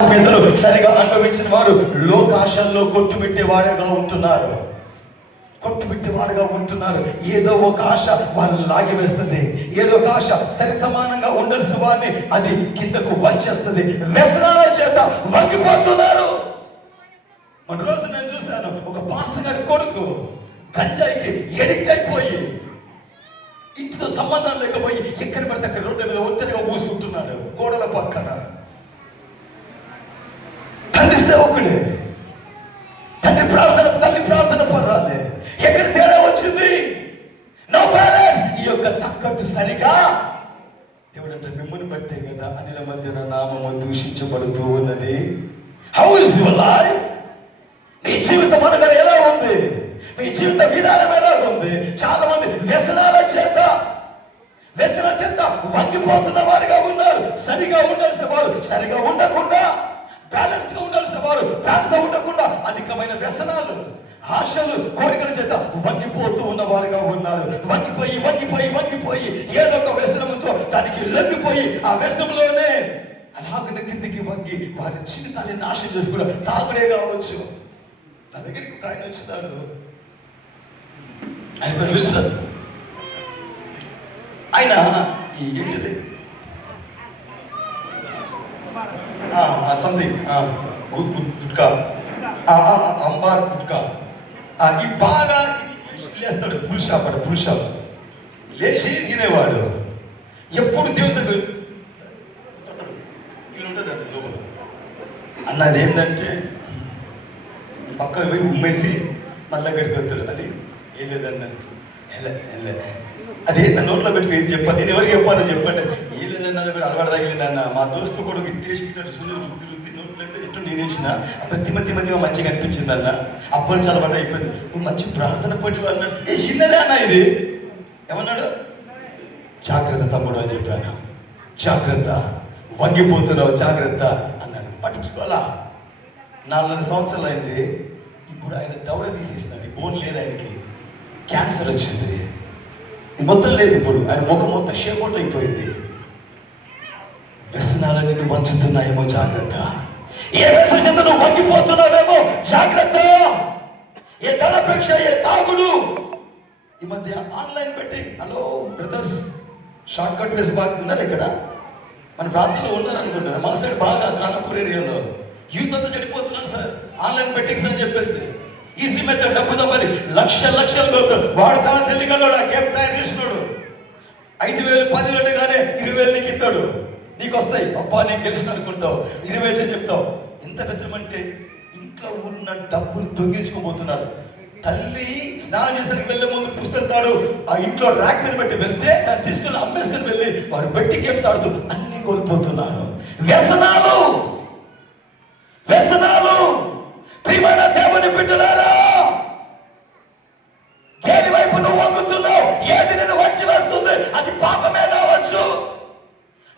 సరిగా అనుభవించిన వారు లోకాశల్లో కొట్టుబెట్టేవాడుగా ఉంటున్నారు. ఏదో ఒక ఆశ వాళ్ళని లాగివేస్తుంది. ఏదో ఒక ఆశ సరి సమానంగా ఉండాల్సిన వారిని అది కిందకు వంచేస్తుంది. వ్యసనాల చేత వంగిపోతున్నారు. మన రోజు నేను చూశాను, ఒక పాస్టర్ గారి కొడుకు గంజాయికి ఎడిక్ట్ అయిపోయి ఇంటితో సంబంధం లేకపోయి ఎక్కడ పడితే అక్కడ రోడ్డు మీద ఒంటరిగా కూసుకుంటున్నాడు. కోడల పక్కన తండ్రి సేవకుడే, తల్లి ప్రార్థన పర్రాలే. ఎక్కడ తేడా వచ్చింది? No balance. ఈ యొక్క తగ్గట్టు సరిగా దేవుడు అంటే మిమ్మల్ని బట్టే కదా అనిల మధ్యన నామము దూషించబడుతూ ఉన్నది. How is your life? నీ జీవితం అనగా ఎలా ఉంది? మీ జీవిత విధానం ఎలా ఉంది? చాలా మంది వ్యసనాల చేత వంగిపోతున్న వారిగా ఉన్నారు. సరిగా ఉండాల్సిన వారు సరిగా ఉండకుండా, బ్యాలెన్స్ గా ఉండాల్సిన వారు బ్యాలెన్స్ ఉండకుండా అధికమైన వ్యసనాలు, ఆశలు, కోరికల చేత వంగిపోతూ ఉన్న వారుగా ఉన్నారు. వంగిపోయి ఏదో ఒక వ్యసనముతో దానికి లొంగిపోయి ఆ వ్యసనంలోనే అలాగనే కిందికి వంగి వారి జీవితాన్ని నాశనం చేసుకున్న తాగుడే కావచ్చు. నా దగ్గరికి ఒక ఆయన వచ్చినాడు. ఆయన పేరు విల్సన్. ఆయన ఏంటిది సంథింగ్ గుట్కా, అంబార్ గుట్కా, ఈ బాగా లేస్తాడు. పుల్ షాప్ లేచి తినేవాడు. ఎప్పుడు దేవుడు ఇల్లు ఉంటుంది అండి లోపల. అన్నది ఏంటంటే పక్కకు పోయి ఉమ్మేసి మళ్ళీ దగ్గరికి వస్తాడు. అది ఏం లేదన్న అదే నా నోట్లో పెట్టుకు ఏం చెప్పాను, నేను ఎవరికి చెప్పాను చెప్పండి. ఏం లేదన్న కూడా అలవాటు తగిలిందన్న. మా దోస్తు కూడా ఇట్టేసుకుంటాడు. రుద్ది నోట్లో ఇట్టు నేనేసిన అప్పుడు తిమ్మ మంచిగా అనిపించింది అన్న. అప్పుడు చాలా అలవాటు అయిపోయింది. నువ్వు మంచి ప్రార్థన పడి అన్నాడు. ఏ చిన్నదే అన్న ఇది. ఏమన్నాడు? జాగ్రత్త తమ్ముడు అని చెప్పాను. జాగ్రత్త, వంగిపోతున్నావు జాగ్రత్త అన్నాడు. పట్టించుకోవాలా. 4 సంవత్సరాలు అయింది. ఇప్పుడు ఆయన దవడ తీసేసినాడు. బోన్ లేదు ఆయనకి. క్యాన్సర్ వచ్చింది. మొత్తం లేదు. ఇప్పుడు ఆయన ముఖం మొత్తం షేమౌట్ అయిపోయింది. వ్యసనాలు నిన్ను వంచుతున్నాయేమో జాగ్రత్త. ఏ వ్యసనం నువ్వు వంగిపోతున్నావేమో జాగ్రత్త. ఏ ధనపేక్ష, ఏ తాగుడు. ఈ మధ్య ఆన్లైన్ పెట్టి, హలో బ్రదర్స్, షార్ట్ కట్ వేసి బాగా ఉన్నారు. ఇక్కడ మన ప్రాంతంలో ఉన్నారనుకుంటున్నారు. మా సైడ్ బాగా కానపూర్ ఏరియాలో యూత్ అంతా చెడిపోతున్నారు సార్. ఆన్లైన్ బెట్టింగ్స్ అని చెప్పేసి ఈజీ మెథడ్, డబ్బు సంపాది లక్షలు దొరుకుతాడు. వాడు చాలా తెలియగలడు. ఆ గేమ్ తయారు చేసినాడు. 5,000 10,000 కానీ 20,000 నీకు ఇస్తాడు. నీకు వస్తాయి. అబ్బా నేను గెలిచిన అనుకుంటావు. 20,000 అని చెప్తావు. ఎంత వ్యసనం అంటే ఇంట్లో ఉన్న డబ్బులు దొంగిలించుకోబోతున్నారు. తల్లి స్నానం చేసరికి వెళ్ళే ముందు పుస్తకాడు ఆ ఇంట్లో ర్యాక్ మీద పెట్టి వెళ్తే దాన్ని తీసుకుని అమ్మేసుకుని వెళ్ళి వాడు బెట్టింగ్ గేమ్స్ ఆడుతూ అన్ని కోల్పోతున్నారు. వ్యసనాలు ప్రియమైన దేవుని బిడ్డలారా, దేని వైపు నువ్వు వంగుతున్నావు? ఏది నిన్ను వచ్చి వస్తుంది? అది పాపమే కావచ్చు,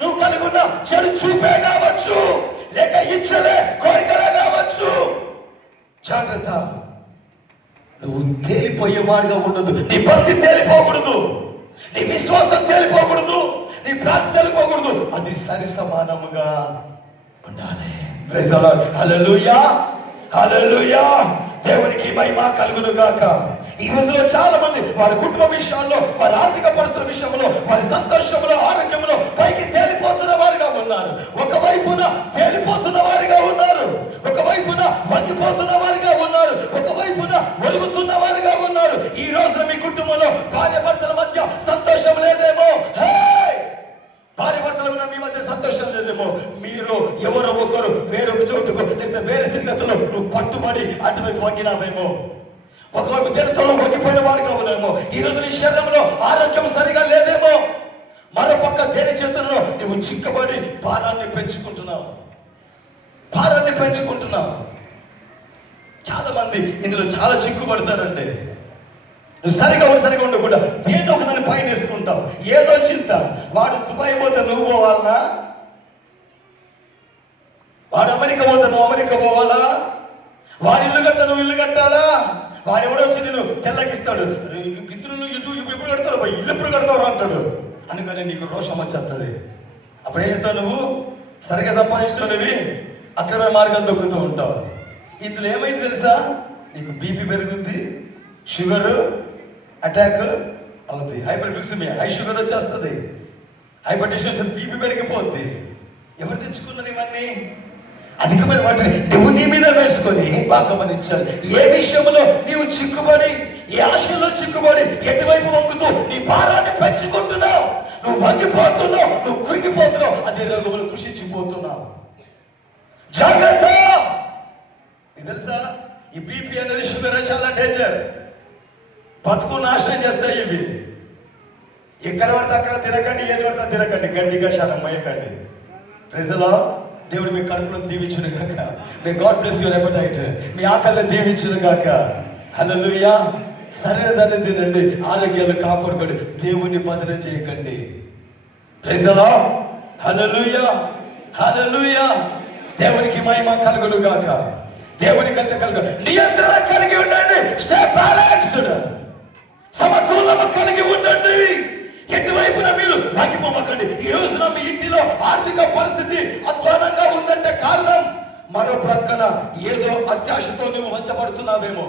నువ్వు కలిగి ఉన్న చెడు చూపే కావచ్చు, లేక ఇచ్చలే కోరికలే కావచ్చు. జాగ్రత్త. నువ్వు తేలిపోయేవాడిగా ఉండదు. నీ భక్తి తేలిపోకూడదు, నీ విశ్వాసం తేలిపోకూడదు, నీ ప్రార్థన తేలిపోకూడదు. అది సరి సమానముగా ఉండాలి. Praise the Lord. Hallelujah, hallelujah. దేవునికి మహిమ కలుగును గాక. ఈ రోజులో చాలా మంది వారి కుటుంబ విషయాల్లో, వారి ఆర్థిక పరిస్థితుల విషయంలో, వారి సంతోషంలో, ఆరోగ్యంలో పైకి తేలిపోతున్న వారుగా ఉన్నారు. ఒకవైపున తేలిపోతున్న వారిగా ఉన్నారు, ఒకవైపున వంగిపోతున్న వారిగా ఉన్నారు, ఒకవైపున ఒలుగుతున్న వారిగా ఉన్నారు. ఈ రోజున మీ కుటుంబంలో భార్య భర్తల మధ్య సంతోషం లేదేమో. భార్య భర్తలు ఉన్న మీ మధ్య సంతోషం లేదేమో. మీరు ఎవరో ఒకరు వేరొక చోటుకు లేకపోతే వేరే స్థితిగతుల్లో నువ్వు పట్టుబడి అటువైపు వంగినావేమో. ఒకవైపు దేనితో వంగిపోయిన వాడిగా ఉన్నామో. ఈ రోజు నీ శరీరంలో ఆరోగ్యం సరిగా లేదేమో. మరోపక్క దేని చేతుల్లో నువ్వు చిక్కబడి భారాన్ని పెంచుకుంటున్నావు. చాలా మంది ఇందులో చాలా చిక్కుపడతారంటే నువ్వు సరిగా ఉండకుండా దేని ఒక దాన్ని పైన వేసుకుంటావు. ఏదో చింత. వాడు దుబాయ్ పోతే నువ్వు పోవాలనా? వాడు అమెరికా పోతే నువ్వు అమెరికా పోవాలా? వాడు ఇల్లు కడతా నువ్వు ఇల్లు కట్టాలా? వాడు ఎవడో వచ్చి నేను తెల్లగిస్తాడు. ఇద్దరు ఎప్పుడు కడతారు? ఇల్లు ఎప్పుడు కడతావు అంటాడు. అందుకని నీకు రోషం వచ్చేస్తుంది. అప్పుడు ఏం చెప్తావు? నువ్వు సరిగా సంపాదిస్తున్నావి అక్రమ మార్గాలు దొక్కుతూ ఉంటావు. ఇందులో ఏమైంది తెలుసా? నీకు బీపీ పెరుగుద్ది, షుగర్ అటాక్ అవుతుంది, హైపర్గ్లిసిమియా హై షుగర్ వచ్చేస్తుంది, హైపర్ టెన్షన్, బీపీ పెరిగిపోద్ది. ఎవరు తెచ్చుకున్నారు ఇవన్నీ? అధికమైన వాటిని నువ్వు నీ మీద వేసుకొని బాగా గమనించాలి. ఏ విషయంలో నీవు చిక్కుబడి, ఏ ఆశలో చిక్కుబడి, ఎటువైపు వంగుతూ నీ భారాన్ని పెంచుకుంటున్నావు, నువ్వు వంగిపోతున్నావు, నువ్వు కురిగిపోతున్నావు, అదే రోగములు కృషించిపోతున్నావు. జాగ్రత్త. ఇది తెలుసా? ఈ బీపీ అనేది, షుగర్ చాలా డేంజర్. బతుకు నాశనం చేస్తాయి ఇవి. ఎక్కడ పడితే అక్కడ తినకండి, ఏది పడితే తినకండి, గట్టిగా శానం మయ్యకండి. ప్రజలో దేవుడు మీ కడుపులను దీవించును గాక. May God bless your appetite. మీ ఆకలిని దీవించును గాక. హల్లెలూయా. సరైన దాన్ని తినండి, ఆరోగ్యాలు కాపాడుకోండి, దేవుని బదనం చేయకండి. Praise the Lord. Hallelujah, hallelujah. దేవునికి మహిమ కలుగును గాక. దేవునికి అంత కలుగు. నియంత్రణ కలిగి ఉండండి. Stay balanced. సమతుల్యత కలిగి ఉండండి. ఎటువైపున మీరు వంగిపోమకండి. ఈ రోజున మీ ఇంటిలో ఆర్థిక పరిస్థితి అధ్వానంగా ఉందంటే కారణం, మరో ప్రక్కన ఏదో అత్యాశతో నువ్వు వంచబడుతున్నావేమో,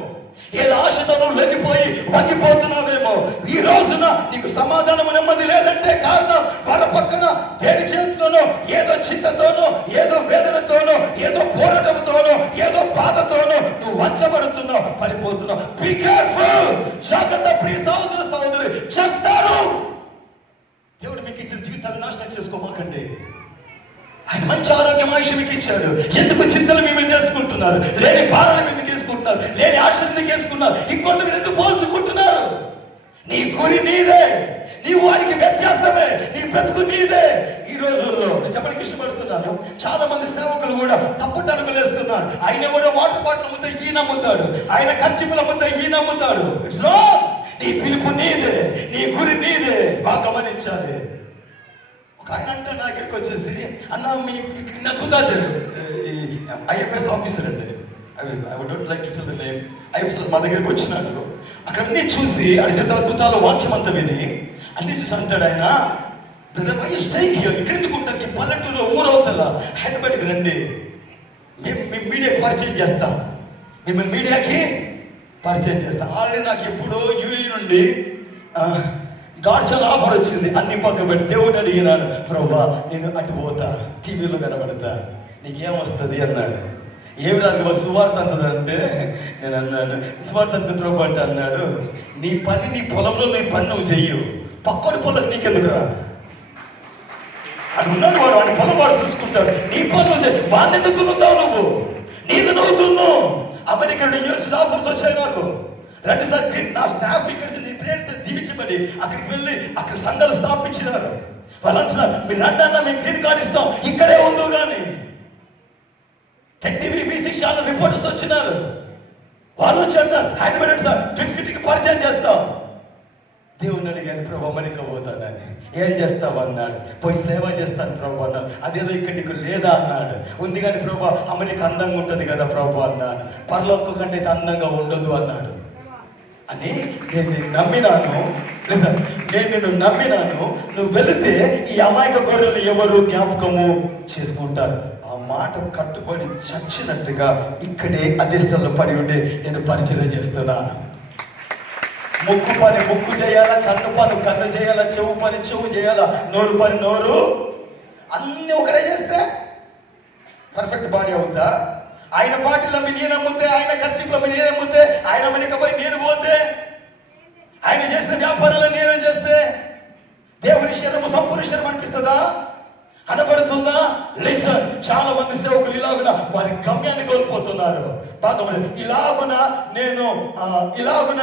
ఏదో ఆశతో నువ్వు లొంగిపోయి వంగిపోతున్నావేమో. ఈ రోజున నీకు సమాధానం, నెమ్మది లేదంటే కారణం, మరో పక్కన దేని చేతితోనో, ఏదో చింతతోనో, ఏదో వేదనతోనో, ఏదో పోరాటంతోనో, ఏదో బాధతోనో నువ్వు వంచబడుతున్నావు, పడిపోతున్నావు. Be careful. జాగ్రత్త ప్రియ సహోదర సహోదరి. చేస్తారు. దేవుడు మీకు ఇచ్చిన జీవితాలు నాశనం చేసుకోమాకండి. ఆయన మంచి ఆరోగ్యం, ఆయుష్ మీకు ఇచ్చాడు. ఎందుకు చింతలు మీ మీద వేసుకుంటున్నారు? లేని భారాలు ఎందుకు వేసుకుంటున్నారు? లేని ఆశలు ఎందుకు వేసుకున్నారు? ఇంకొంత మీరు ఎందుకు పోల్చుకుంటున్నారు? నీ గురి నీదే, నీ వాడికి వ్యత్యాసమే, నీ బ్రతుకు నీదే. ఈ రోజుల్లో నేను చెప్పడానికి ఇష్టపడుతున్నాను, చాలా మంది సేవకులు కూడా తప్పటి అడుగులు వేస్తున్నారు. ఆయన కూడా వాటర్ బాటిల్ అమ్ముతే ఈయన అమ్ముతాడు, ఆయన ఖర్చులు అమ్ముతే ఈయన అమ్ముతాడు. It's wrong. నీ పిలుపు నీదే, నీ గురి నీదే. బాగా గమనించాలి. ఒక ఆయన అంటే నా దగ్గరికి వచ్చేసి, అన్న మీ నాకు ఐఎఫ్ఎస్ ఆఫీసర్ అండి, I don't like to tell the name. IFS మా దగ్గరికి వచ్చినాడు. అక్కడ అన్నీ చూసి అడి చేత అద్భుతాలు వాక్యం అంతా విని అన్నీ చూసి అంటాడు ఆయన, brother why you staying here? ఇక్కడ ఎందుకు ఉంటారు? పల్లెటూరులో ఊరవతల హైదరాబాద్కి రండి, మేము మీడియాకి పరిచయం చేస్తాం, మిమ్మల్ని మీడియాకి పరిచయం చేస్తాం. ఆల్రెడీ నాకు ఎప్పుడో యూఏ నుండి గాడ్ చాలా ఆఫర్ వచ్చింది. అన్ని పక్క పెట్టి దేవుడు అడిగినాడు, ప్రభా నేను అటు పోతా, టీవీలో కనబడతా, నీకేమొస్తుంది అన్నాడు. ఏమి రాదు సువార్త అంతది అంటే నేను అన్నాను, సువార్త అంత ప్రభు అంటే అన్నాడు, నీ పని నీ పొలంలో నీ పని నువ్వు చెయ్యు, పక్కడి పొలం నీకెందుకురా? అది ఉన్నాడు వాడు, వాడి పొలం వాడు చూసుకుంటాడు, నీ పని నువ్వు చెయ్యి. వాడిని ఎందుకు దున్నుతావు నువ్వు? నీది నువ్వు దున్ను. అమెరికా యూఎస్ ఆఫర్స్ వచ్చాయి నాకు. రండి సార్, నా స్టాఫ్ ఇక్కడ దీవించబడి అక్కడికి వెళ్ళి అక్కడ సంఘాలు స్థాపించినారు. వాళ్ళు అంటున్నారు, మీరు రండి అన్న, మేము గ్రీన్ కార్డు ఇస్తాం, ఇక్కడే ఉందో కానీ. 10 టీవీ V6 ఛానల్ రిపోర్టర్స్ వచ్చినారు. వాళ్ళు వచ్చి అంటారు, హైదరాబాద్ సార్ ట్విన్ సిటీకి పరిచయం చేస్తాం. దేవుని అడిగాను, ప్రభు అమెరికా పోతానని. ఏం చేస్తావు అన్నాడు. పోయి సేవ చేస్తాను ప్రభు అన్నాడు. అదేదో ఇక్కడ నీకు లేదా అన్నాడు. ఉంది కానీ ప్రభు అమెరికా అందంగా ఉంటుంది కదా ప్రభు అన్నాడు. పరలోకం కంటే అయితే అందంగా ఉండదు అన్నాడు. అని నేను నిన్ను నమ్మినాను, నేను నిన్ను నమ్మినాను, నువ్వు వెళితే ఈ అమాయక గొర్రెలు ఎవరు జ్ఞాపకము చేసుకుంటారు. ఆ మాట కట్టుబడి చచ్చినట్టుగా ఇక్కడే అదే స్థలంలో పడి ఉండి నేను పరిచయం చేస్తున్నాను. ముక్కు పని ముక్కు చేయాలా, కన్ను పని కన్ను చేయాలా, చెవు పని చెవు చేయాలా, నోరు పని నోరు, అన్నీ ఒకటే చేస్తే పర్ఫెక్ట్ బాడీ అవుద్దా? ఆయన పార్టీలో మీ నేను అమ్ముతే, ఆయన ఖర్చులో మీ నేను అమ్ముతే, ఆయన అమెరికా పోయి నేను పోతే, ఆయన చేసిన వ్యాపారాలు నేనే చేస్తే దేవుని శరీరము సంపూర్ణ శరీరం అనిపిస్తుందా? అనబడుతుందా? లిసన్, చాలా మంది సేవకులు ఇలాగున వారి గమ్యాన్ని కోల్పోతున్నారు. బాగా ఇలాగున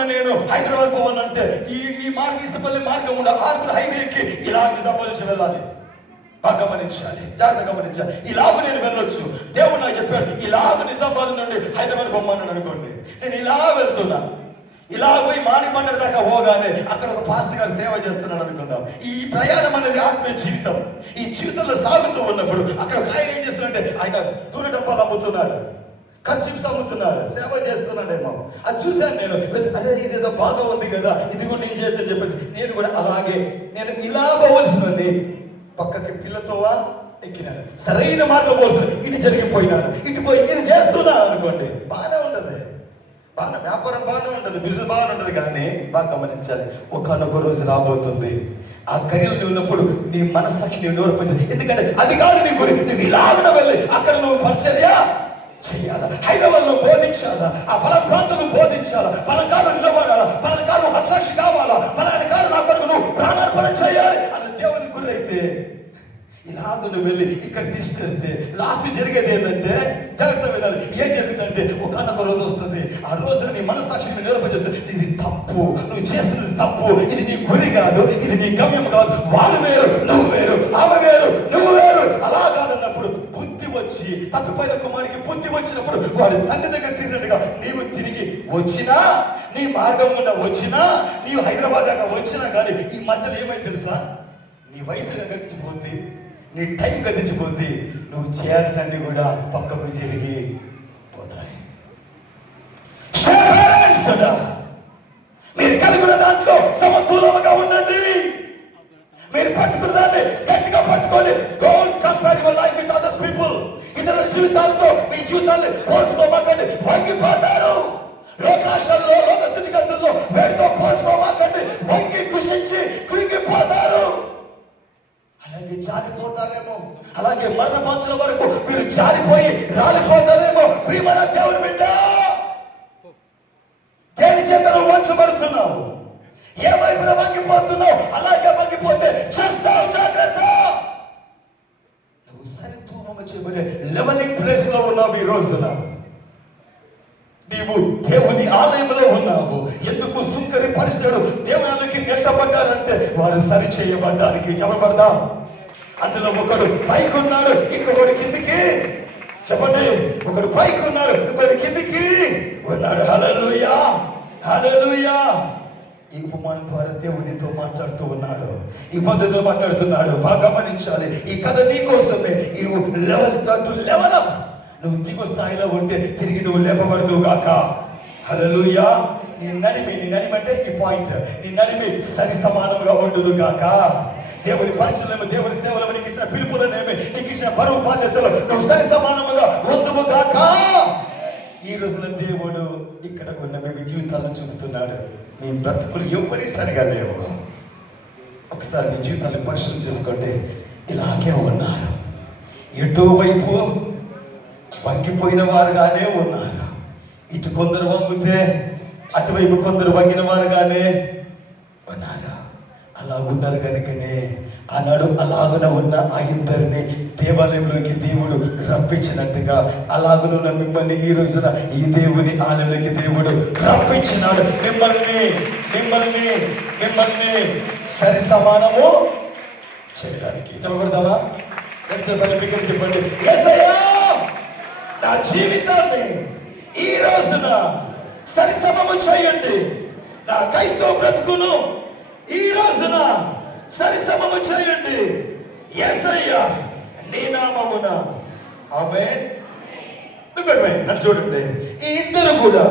నేను హైదరాబాద్ పోవాలంటే ఈ మార్గం ఇసుపల్లి మార్గం ఉండ 6 హైవేకి ఇలా నిజామాబాద్ వెళ్ళాలి. బాగా గమనించాలి, జాగ్రత్త గమనించాలి. ఇలాగ నేను వెళ్ళొచ్చు. దేవుడు నాకు చెప్పాడు, ఇలాగ నిజామాబాద్ నుండి హైదరాబాద్ పొమ్మన్నాడు అనుకోండి. నేను ఇలా వెళ్తున్నా, ఇలా పోయి మాణిబండర్ దాకా పోగానే అక్కడ ఒక పాస్టర్ గారు సేవ చేస్తున్నాడు అనుకుందాం. ఈ ప్రయాణం అనేది ఆత్మీయ జీవితం. ఈ జీవితంలో సాగుతూ ఉన్నప్పుడు అక్కడ ఒక ఆయన ఏం చేస్తున్నాడంటే, ఆయన దూర డబ్బాలు అమ్ముతున్నాడు, ఖర్చు అమ్ముతున్నాడు, సేవ చేస్తున్నాడేమో. అది చూశాను నేను. అరే ఇదేదో బాగా ఉంది కదా, ఇది కూడా నేను చేయొచ్చు అని చెప్పేసి నేను కూడా అలాగే నేను ఇలా పోవలసినండి. పక్కకి పిల్లతోవా ఎక్కినాను, సరైన మార్గం కోసం ఇటు జరిగిపోయినాను, ఇటు పోయి ఇది చేస్తున్నాను అనుకోండి, బాగానే ఉంటుంది, బాగా వ్యాపారం బాగానే ఉంటుంది, బిజినెస్ బాగానే ఉంటుంది. కానీ బాగా గమనించాలి, ఒకనొక రోజు రాబోతుంది ఆ కర్యలు ఉన్నప్పుడు నీ మనస్సాక్షి నువ్వు నోర్పించదు. ఎందుకంటే అది కాదు నీ గురి. నువ్వు ఇలాగన వెళ్ళి అక్కడ నువ్వు పరిచర్య చెయ్యాలా, హైదరాబాద్ లో బోధించాలా, ఆ పలానా ప్రాంతం బోధించాలా, పలకాలు నిలబడాలా, పలకాలు హత్సాక్షి కావాలా, పలానా కాదు నా కొరకు నువ్వు ప్రాణార్పణ చేయాలి అది దేవుని గురి. అయితే ఇలాగ నువ్వు వెళ్ళి ఇక్కడ తీసేస్తే లాస్ట్ జరిగేది ఏంటంటే, జాగ్రత్త వినాలి, ఏం జరుగుతుందంటే ఒకనొక రోజు వస్తుంది, ఆ రోజున నీ మనస్సాక్షిని నిరూపించేస్తుంది, ఇది తప్పు, నువ్వు చేస్తున్నది తప్పు, ఇది నీ గురి కాదు, ఇది నీ గమ్యం కాదు, వాడు వేరు నువ్వు వేరు, ఆమె వేరు నువ్వు వేరు. అలా కాదన్నప్పుడు బుద్ధి వచ్చి, తప్పిపోయిన కుమారుడికి బుద్ధి వచ్చినప్పుడు వాడు తండ్రి దగ్గర తిరిగినట్టుగా నీవు తిరిగి వచ్చినా, నీ మార్గం గుండా వచ్చినా, నీవు హైదరాబాద్ దాకా వచ్చినా కానీ ఈ మధ్యలో ఏమైంది తెలుసా, నీ వయసు గడిచిపోద్ది, నీ టైం గడిచిపోద్ది, నువ్వు చేయాల్సినవి కూడా పక్కకు జరిగి పోతాయి. మీరు కలిగిన దాంట్లో సమతులముగా ఉండండి. మీరు పట్టుకున్న దాన్ని గట్టిగా పట్టుకోండి. Don't compare your life with other people. ఇతరుల జీవితాలతో మీ జీవితాన్ని పోల్చుకోమాకండి, వంగిపోతారు. లోకాశల్లో, లోక స్థితిగతుల్లో వేడితో పోల్చుకోమాకండి, వంగి కుషించి కురిగిపోతారు. అలాగే జారిపోతారేమో, అలాగే మరణ పంచుల వరకు మీరు జారిపోయి రాలిపోతారేమో. ప్రియమైన దేవుని బిడ్డ, దేని చేత నువ్వు వంచబడుతున్నావు, ఏ వైపున వంగిపోతున్నావు, అలాగే వంగిపోతే చేస్తావు, జాగ్రత్త. నువ్వు సరితూనము చేయబడే లెవెలింగ్ ప్లేస్ లో ఉన్నావు. ఈ రోజున నీవు దేవుని ఆలయంలో ఉన్నావు. ఎందుకు సుంకరి పరిసరుడు దేవునికి నెట్టబడ్డారంటే వారు సరి చేయబడ్డానికి చెప్పబడదా. అందులో ఒకడు పైకి ఉన్నాడు, ఇంకొకడు కిందికి. చెప్పండి, ఒకడు పైకి ఉన్నాడు, ఇంకొకడు కిందికి ఉన్నాడు. హల్లెలూయా, హల్లెలూయా. ఈ ఉపమానం ద్వారా దేవునితో మాట్లాడుతూ ఉన్నాడు, ఈ పద్ధతితో మాట్లాడుతున్నాడు. బాగా గమనించాలి, ఈ కథ నీ కోసమే. ఈ లెవెల్ అప్. నువ్వు దిగు స్థాయిలో ఉంటే తిరిగి నువ్వు లేపబడుతూ గాక. హల్లెలూయా. నీ నడిమి అంటే ఈ పాయింట్, నీ నడిమి సరి సమానంగా ఉండును గాక. దేవుని పరిచయము, దేవుని సేవలు, నీకు ఇచ్చిన పిలుపులనేమి, నీకు ఇచ్చిన బరువు బాధ్యతలు నువ్వు సరి సమానముగా ఉందుము గాక. ఈ రోజున దేవుడు ఇక్కడ ఉన్న మీ జీవితాలను చూపుతున్నాడు. మీ బ్రతుకులు ఎవరి సరిగా లేవు. ఒకసారి మీ జీవితాన్ని పరిశీలన చేసుకోండి. ఇలాగే ఉన్నారు, ఎటువైపు వంగిపోయిన వారుగానే ఉన్నారు. ఇటు కొందరు వంగితే అటువైపు కొందరు వంగిన వారుగానే ఉన్నారు. అలాగున్నారు కనుకనే ఆనాడు అలాగున ఉన్న ఆ ఇద్దరిని దేవాలయంలోకి దేవుడు రప్పించినట్టుగా అలాగునున్న మిమ్మల్ని ఈ రోజున ఈ దేవుని ఆలయంలోకి దేవుడు రప్పించినాడు. మిమ్మల్ని సరి సమానము చేయడానికి. చెప్పబడతావా? చెప్పండి, యేసయ్యా నా జీవితాన్ని ఈ రోజున సరిసమము చేయండి. నా క్రైస్తవ బ్రతుకును ఈ రోజున సరిసమము చేయండి. యేసయ్యా నీ నామమున ఆమేన్. నన్ను చూడండి, ఈ ఇద్దరు కూడా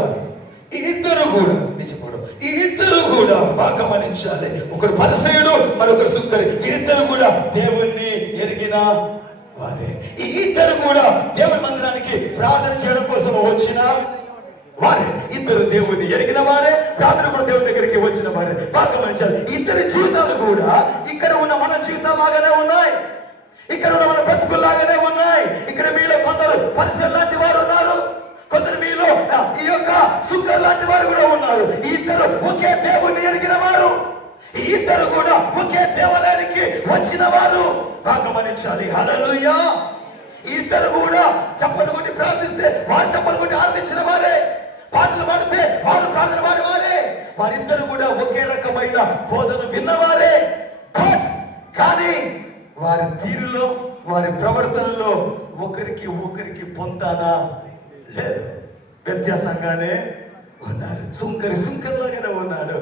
బాగా గమనించాలి. ఒకడు పరిసయుడు, మరొకరు సుంకరి. ఇద్దరు కూడా దేవుణ్ణి ఎరిగిన వారే. ఈ ఇద్దరు కూడా దేవుని మందిరానికి ప్రార్థన చేయడం కోసం వచ్చిన వారే. ఇద్దరు దేవుణ్ణి ఎరిగిన వారే, ప్రార్థన కూడా దేవుని దగ్గరికి వచ్చిన వారే. బాగా గమనించాలి, ఇద్దరి జీవితాలు కూడా ఇక్కడ ఉన్న మన జీవితాలాగానే ఉన్నాయి, ఇక్కడ ఉన్న మన బ్రతుకుల్లాగానే ఉన్నాయి. ఇక్కడ మీలో కొందరు పరిసర లాంటి వారు ఉన్నారు, కొందరు మీలో ఈ యొక్క సుంకర్ లాంటి వారు కూడా ఉన్నారు. ఈ ఇద్దరు ఒకే దేవుణ్ణి ఎరిగిన వారు, ఈ ఇద్దరు కూడా ఒకే దేవాలయానికి వచ్చిన వారు. బాగా గమనించాలి. హల్లెలూయా. ఈ ఇద్దరు కూడా చప్పట్లు కొట్టి ప్రార్థిస్తే వారు చప్పట్లు కొట్టి ఆరాధించిన వారే, పాటలు పాడితే వారు ప్రార్థన పాడేవారే. వారిద్దరు కూడా ఒకే రకమైన బోధన విన్నవారే. కానీ వారి తీరులో, వారి ప్రవర్తనలో ఒకరికి పొంతానా లేదు, వ్యత్యాసంగానే ఉన్నారు. సుంకర్లాగానే ఉన్నాడు,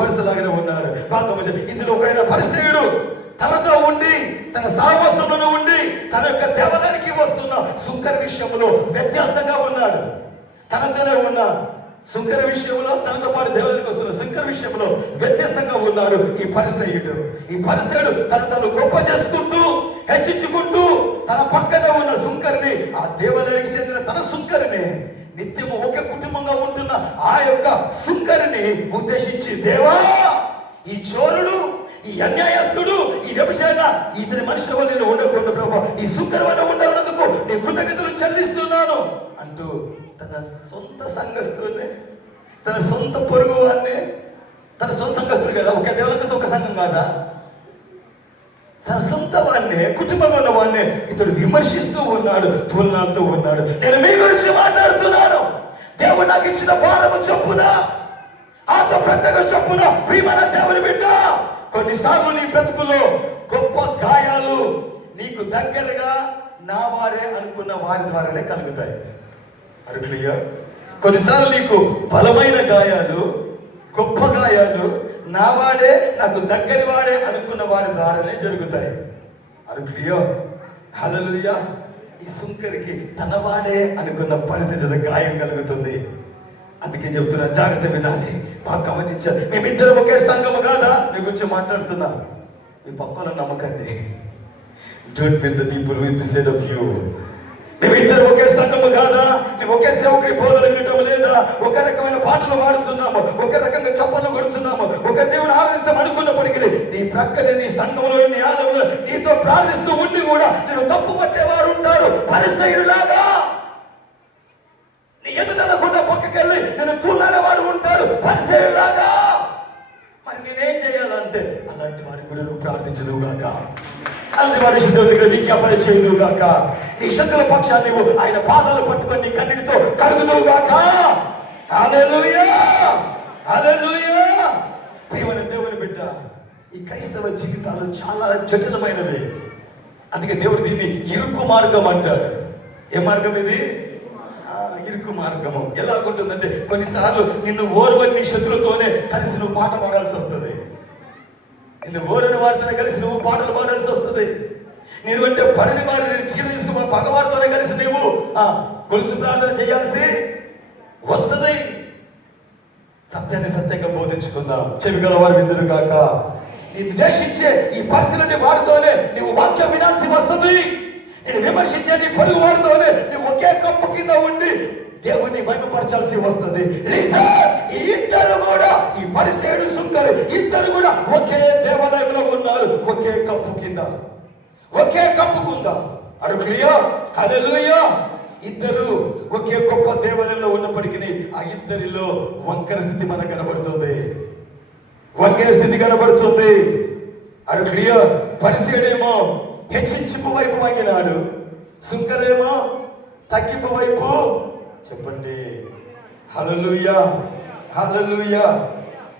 పరిసలాగానే ఉన్నాడు. ఇందులో ఒకరైనా పరిసయుడు తనతో ఉండి, తన సాహసంలో ఉండి, తన యొక్క దేవాలయానికి వస్తున్న సుంకర్ విషయంలో వ్యత్యాసంగా ఉన్నాడు. తనతోనే ఉన్న సుంకర విషయంలో తనతో పాటు దేవునికి వస్తున్న సుంకర విషయంలో వ్యత్యాసంగా ఉన్నాడు ఈ పరిసయ్యుడు. ఈ పరిసయ్యుడు తను గొప్ప చేసుకుంటూ హెచ్చించుకుంటూ తన పక్కన ఉన్న సుంకరిని, ఆ దేవాలయానికి చెందిన తన సుంకరిని, నిత్యము ఒకే కుటుంబంగా ఉంటున్న ఆ యొక్క సుంకరిని ఉద్దేశించి, దేవా ఈ చోరుడు, ఈ అన్యాయస్తుడు, ఈ వ్యభిచారణ ఇతని మనుషుల వల్ల నేను ఉండకూడదు ప్రభు, ఈ సుంకర వల్ల ఉండనందుకు నేను కృతజ్ఞతలు చెల్లిస్తున్నాను అంటూ తన సొంత సంఘస్థుడిని, తన సొంత పొరుగు వాడిని, తన సొంత సంఘస్థుడు కదా, ఒక దేవునికి ఒక సంఘం కాదా, తన సొంత వాడిని, కుటుంబంలో ఉన్న వాడిని ఇతడు విమర్శిస్తూ ఉన్నాడు, తోలనాడుతూ ఉన్నాడు. నేను మీ గురించి మాట్లాడుతున్నాను. దేవుడు నాకు ఇచ్చిన భారము చొప్పున, ఆత్మ ప్రత్యేక చొప్పున ప్రియమైన దేవుని బిడ్డ, కొన్నిసార్లు నీ బ్రతుకులో గొప్ప గాయాలు నీకు దగ్గరగా నా వారే అనుకున్న వారి ద్వారానే కలుగుతాయి. అరుణయ్య, కొన్నిసార్లు నీకు బలమైన గాయాలు, గొప్ప గాయాలు నా వాడే, నాకు దగ్గర వాడే అనుకున్న వారి ద్వారానే జరుగుతాయి. అరుణయ్య, హల్లెలూయా. ఈ సుంకరికి తన వాడే అనుకున్న పరిస్థితి గాయం కలుగుతుంది. అందుకే చెప్తున్నా, జాగ్రత్త వినాలి, బాగా గమనించాలి. మేమిద్దరం ఒకే సంఘము కాదా, మీ గురించి మాట్లాడుతున్నా. మీ పక్కన నమ్మకండి. Don't bill the people with the side of you. మేమిద్దరం ఒకే సంఘము కాదా, మేము ఒకే సేవకుడి బోధలు వినటం లేదా, ఒక రకమైన పాటలు పాడుతున్నాము, ఒక రకంగా చప్పట్లు కొడుతున్నాము, ఒక దేవుని ఆరాధిస్తాం అనుకున్నప్పటికీ నీ ప్రక్కనే, నీ సంఘంలో, నీ ఆలయంలో నీతో ప్రార్థిస్తూ ఉండి కూడా నేను తప్పు పట్టేవాడు ఉంటాడు పరిసయ్యుడిలాగా. నీ ఎదుటనకుండా పక్కకెళ్ళి నేను తూలనేవాడు ఉంటాడు పరిసయ్యుడిలాగా. మరి నేనేం చేయాలంటే, అలాంటి వాడికి కూడా నువ్వు ప్రార్థించదువుగాక, అలాంటి వాడి శుద్ధుల దగ్గర విజ్ఞాపన చేయదువుగాక, నీ శత్రుల పక్షాన్ని నువ్వు ఆయన పాదాలు పట్టుకొని నీ కన్నిటితో కడుగుదువుగాక. హల్లెలూయా, హల్లెలూయా. ప్రియమైన దేవుని బిడ్డ, ఈ క్రైస్తవ జీవితాలు చాలా జటిలమైనవి. అందుకే దేవుడు దీన్ని ఇరుకు మార్గం అంటాడు. ఏ మార్గం ఇది? ఇరుకు మార్గము. ఎలాగుంటుందంటే, కొన్నిసార్లు నిన్ను ఓర్వని నీ శత్రులతోనే కలిసి నువ్వు పాట పాడాల్సి వస్తుంది. నిన్ను ఓరని వారితోనే కలిసి నువ్వు పాటలు పాడాల్సి వస్తుంది. నేను అంటే పడని వారిని నేను చీర తీసుకుని పగవారితోనే కలిసి నువ్వు గొలుసు ప్రార్థన చేయాల్సి వస్తుంది. సత్యాన్ని సత్యంగా బోధించుకుందాం. చెవిగల వారు విందురు కాక. నీ ద్వేషించే ఈ పరిస్థితులని వాడితోనే నువ్వు వాక్యం వినాల్సి వస్తుంది. నేను విమర్శించే నీ పొరుగు వాడితోనే నువ్వు ఒకే కప్పు కింద ఉండి దేవుని మహిమపరచాల్సి వస్తుంది. ఈ ఇద్దరు కూడా, ఈ పరిసయ్యుడు సుంకరు ఇద్దరు కూడా ఒకే దేవాలయంలో ఉన్నారు, ఒకే కప్పు కింద, ఒకే కప్పు కింద. అడుగులియా, హల్లెలూయా. ఇద్దరు ఒకే గొప్ప దేవాలయంలో ఉన్నప్పటికీ ఆ ఇద్దరిలో వంకర స్థితి మనకు కనబడుతుంది, వంకర స్థితి కనబడుతుంది. అడుగులియా, పరిసయ్యుడేమో హెచ్చింపు వైపు వంగినాడు, సుంకరేమో తగ్గింపు వైపు. చెప్పండి హల్లెలూయా, హల్లెలూయా.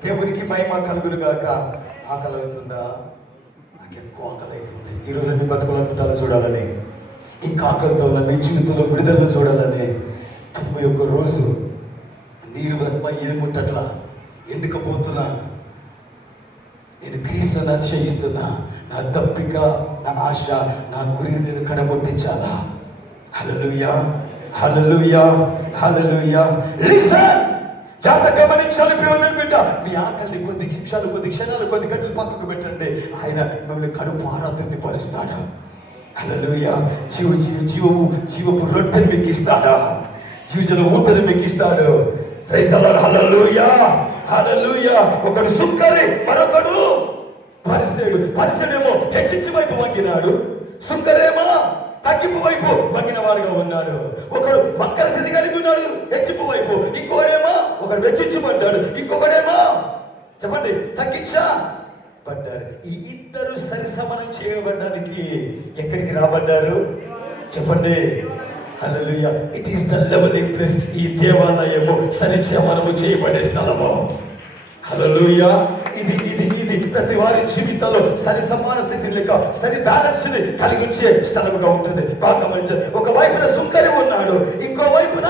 దేవునికి మహిమ కలుగును గాక. ఆకలి అవుతుందా? నాకు ఎక్కువ ఆకలి అవుతుంది. ఈరోజు మీ బతుకుల అద్భుతాలు చూడాలని, ఇంకా ఆకలితో ఉన్న మీ జీవితంలో విడుదలను చూడాలని 91 రోజు నీరు బ్రతమై ఏముంటట్లా ఎండుకపోతున్నా, నేను క్రీస్తుని అతిశయిస్తున్నా, నా తప్పిక, నా ఆశ, నా గురిని నేను కడగొట్టించాలా. హల్లెలూయా, హల్లెలూయా, హల్లెలూయా. లిసన్, జాగ్రత్తగా గమనించాలి ప్రియమైన బిడ్డ. మీ ఆకలిని కొద్ది నిమిషాలు, కొద్ది క్షణాలు, కొద్ది గంటలు పక్కకు పెట్టండి. ఆయన మిమ్మల్ని కడుపు ఆరా తృప్తిపరుస్తాడు. హల్లెలూయా. జీవపు రొట్టెని మీకు ఇస్తాడా, జీవజల ఊటని మీకు ఇస్తాడు. Praise the Lord. Hallelujah, hallelujah. ఒకడు సుంకరి, మరొకడు పరిసయ్యుడు. పరిసయ్యుడేమో హెచ్చించి వైపు వంగినాడు, సుంకరేమో తగ్గింపు వైపు వంగిన వాడుగా ఉన్నాడు. ఒకడు వంకర స్థితి కలిగి ఉన్నాడు హెచ్చింపు వైపు, ఇంకోడేమో ఒకడు వెచ్చించబడ్డాడు, ఇంకొకడేమో చెప్పండి తగ్గించబడ్డాడు. ఈ ఇద్దరు సరిసమానం చేయబడ్డానికి ఎక్కడికి రాబడ్డారు చెప్పండి. Hallelujah. It is the levelling place. ఈ దేవాలయము సరిసమానము చేయబడే స్థలము. హల్లెలూయా. ఇది ఇది ఇది ప్రతి వారి జీవితంలో సరి సమాన స్థితి లేక సరి బ్యాలెన్స్ ని కలిగించే స్థలముగా ఉంటుంది. బాగా గమనించాలి. ఒక వైపున సుంకరి ఉన్నాడు, ఇంకో వైపున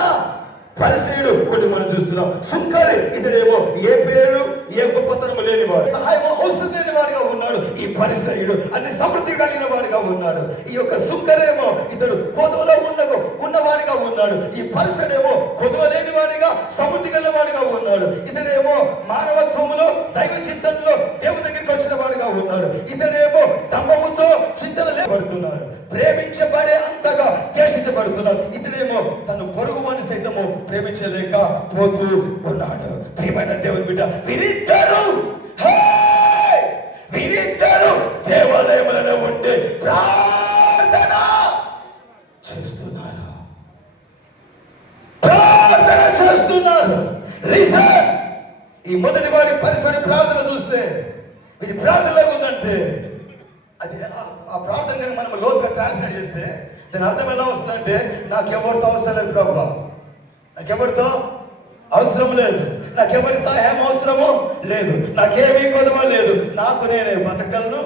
పరిసయ్యుడు. కొన్ని మనం చూస్తున్నాం. సుంకరి ఇతడేమో ఏ పేరు, ఏ గొప్పతనము లేనివాడు, సహాయం అవసరం లేని వాడిగా ఉన్నాడు. ఈ పరిసయ్యుడు అన్ని సమృద్ధి కలిగిన వాడిగా ఉన్నాడు. ఈ యొక్క సుంకరేమో ఇతడు కోదలో ఉండకు ఉన్నవాడిగా ఉన్నాడు. ఈ పరిసడేమో కొదవలేని వాడిగా సమృద్ధి గల వాడిగా ఉన్నాడు. ఇతడేమో మానవత్వములో దైవ చింతనలో దేవుని దగ్గరికి వచ్చిన వాడిగా ఉన్నాడు. ఇతడేమో డంబముతో చింతన లేబడుతున్నాడు, ప్రేమించబడే అంతగా ద్వేషించబడుతున్నాడు. ఇతడేమో తను పొరుగు వాడిని సైతము ప్రేమించలేక పోతూ ఉన్నాడు. ప్రియమైన దేవుని బిడ్డ, వీరిద్దరు దేవాలయములలో ఉండి ప్రార్థన చేస్తున్నారు. లిసన్, ఈ మొదటి వాడి పరిసరి ప్రార్థన చూస్తే ఇది ప్రార్థన ఉందంటే అది ఆ ప్రార్థన కానీ మనం లోతుగా ట్రాన్స్లేట్ చేస్తే దాని అర్థం ఎలా వస్తుందంటే, నాకెవరితో అవసరం లేదు ప్రభు, నాకెవరితో అవసరం లేదు, నాకెవరి సహాయం అవసరమో లేదు, నాకేమీ కొదవ లేదు, నాకు నేనే బతకలను.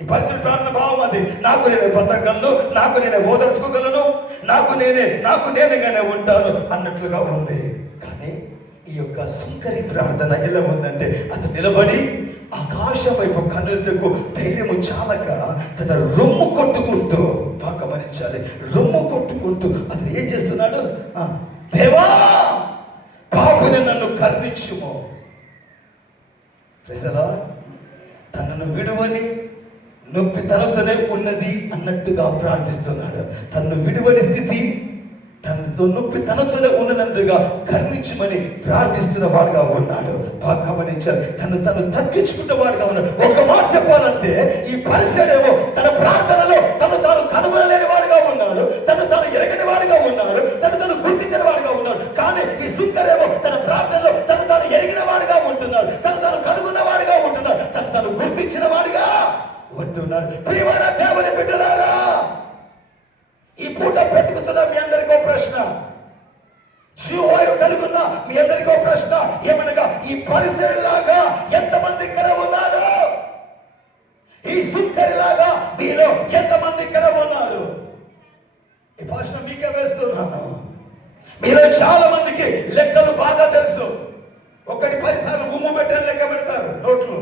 ఈ పరిస్థితి ప్రార్థన భావం అది. నాకు నేనే బతకగలను, నాకు నేనే ఓదర్చుకోగలను, నాకు నేనేగానే ఉంటాను అన్నట్లుగా ఉంది. కానీ ఈ యొక్క సుంకరి ప్రార్థన ఎలా ఉందంటే, అతను నిలబడి ఆకాశం వైపు కన్నులకు ధైర్యము చాలక తన రొమ్ము కొట్టుకుంటూ, గమనించాలి, రొమ్ము కొట్టుకుంటూ అతను ఏం చేస్తున్నాడు? దేవా, పాపుని నన్ను కరుణించుము. తనను విడువని నొప్పి తనతోనే ఉన్నది అన్నట్టుగా ప్రార్థిస్తున్నాడు. తనను విడువని స్థితి, తనతో నొప్పి తనతోనే ఉన్నదంటుగా కరుణించమని ప్రార్థిస్తున్న వాడుగా ఉన్నాడు. బాగా గమనించాలి, తను తగ్గించుకున్న వాడుగా ఉన్నాడు. ఒక మాట చెప్పాలంటే, ఈ పరిసడేమో తన ప్రార్థనలో తాను కనుగొనలేని వాడుగా ఉన్నాడు, తాను ఎరగని వాడుగా ఉన్నాడు, తను గుర్తించిన వాడుగా ఉన్నాడు. కానీ ఈ సుంకరేమో తన ప్రార్థనలో తాను ఎరిగిన వాడుగా ఉంటున్నాడు, తాను కనుగొన్న వాడుగా ఉంటున్నాడు, తాను గుర్తించిన వాడుగా ఉంటున్నాడు. ప్రియమైన దేవుని బిడ్డలారా, ఈ పూట బ్రతుకుతున్న మీ అందరికీ ప్రశ్న, జీవాయు కలుగున్న మీ అందరికీ ప్రశ్న ఏమనగా, ఈ పరిసరలాగా ఎంతమంది ఇక్కడ ఉన్నారు? ఈ సుంకరిలాగా మీలో ఎంతమంది ఇక్కడ ఉన్నారు? ఈ ప్రశ్న మీకే వేస్తున్నాను. మీలో చాలా మందికి లెక్కలు బాగా తెలుసు. 1-10 సార్లు గుమ్ము పెట్టని లెక్క పెడతారు నోట్లు.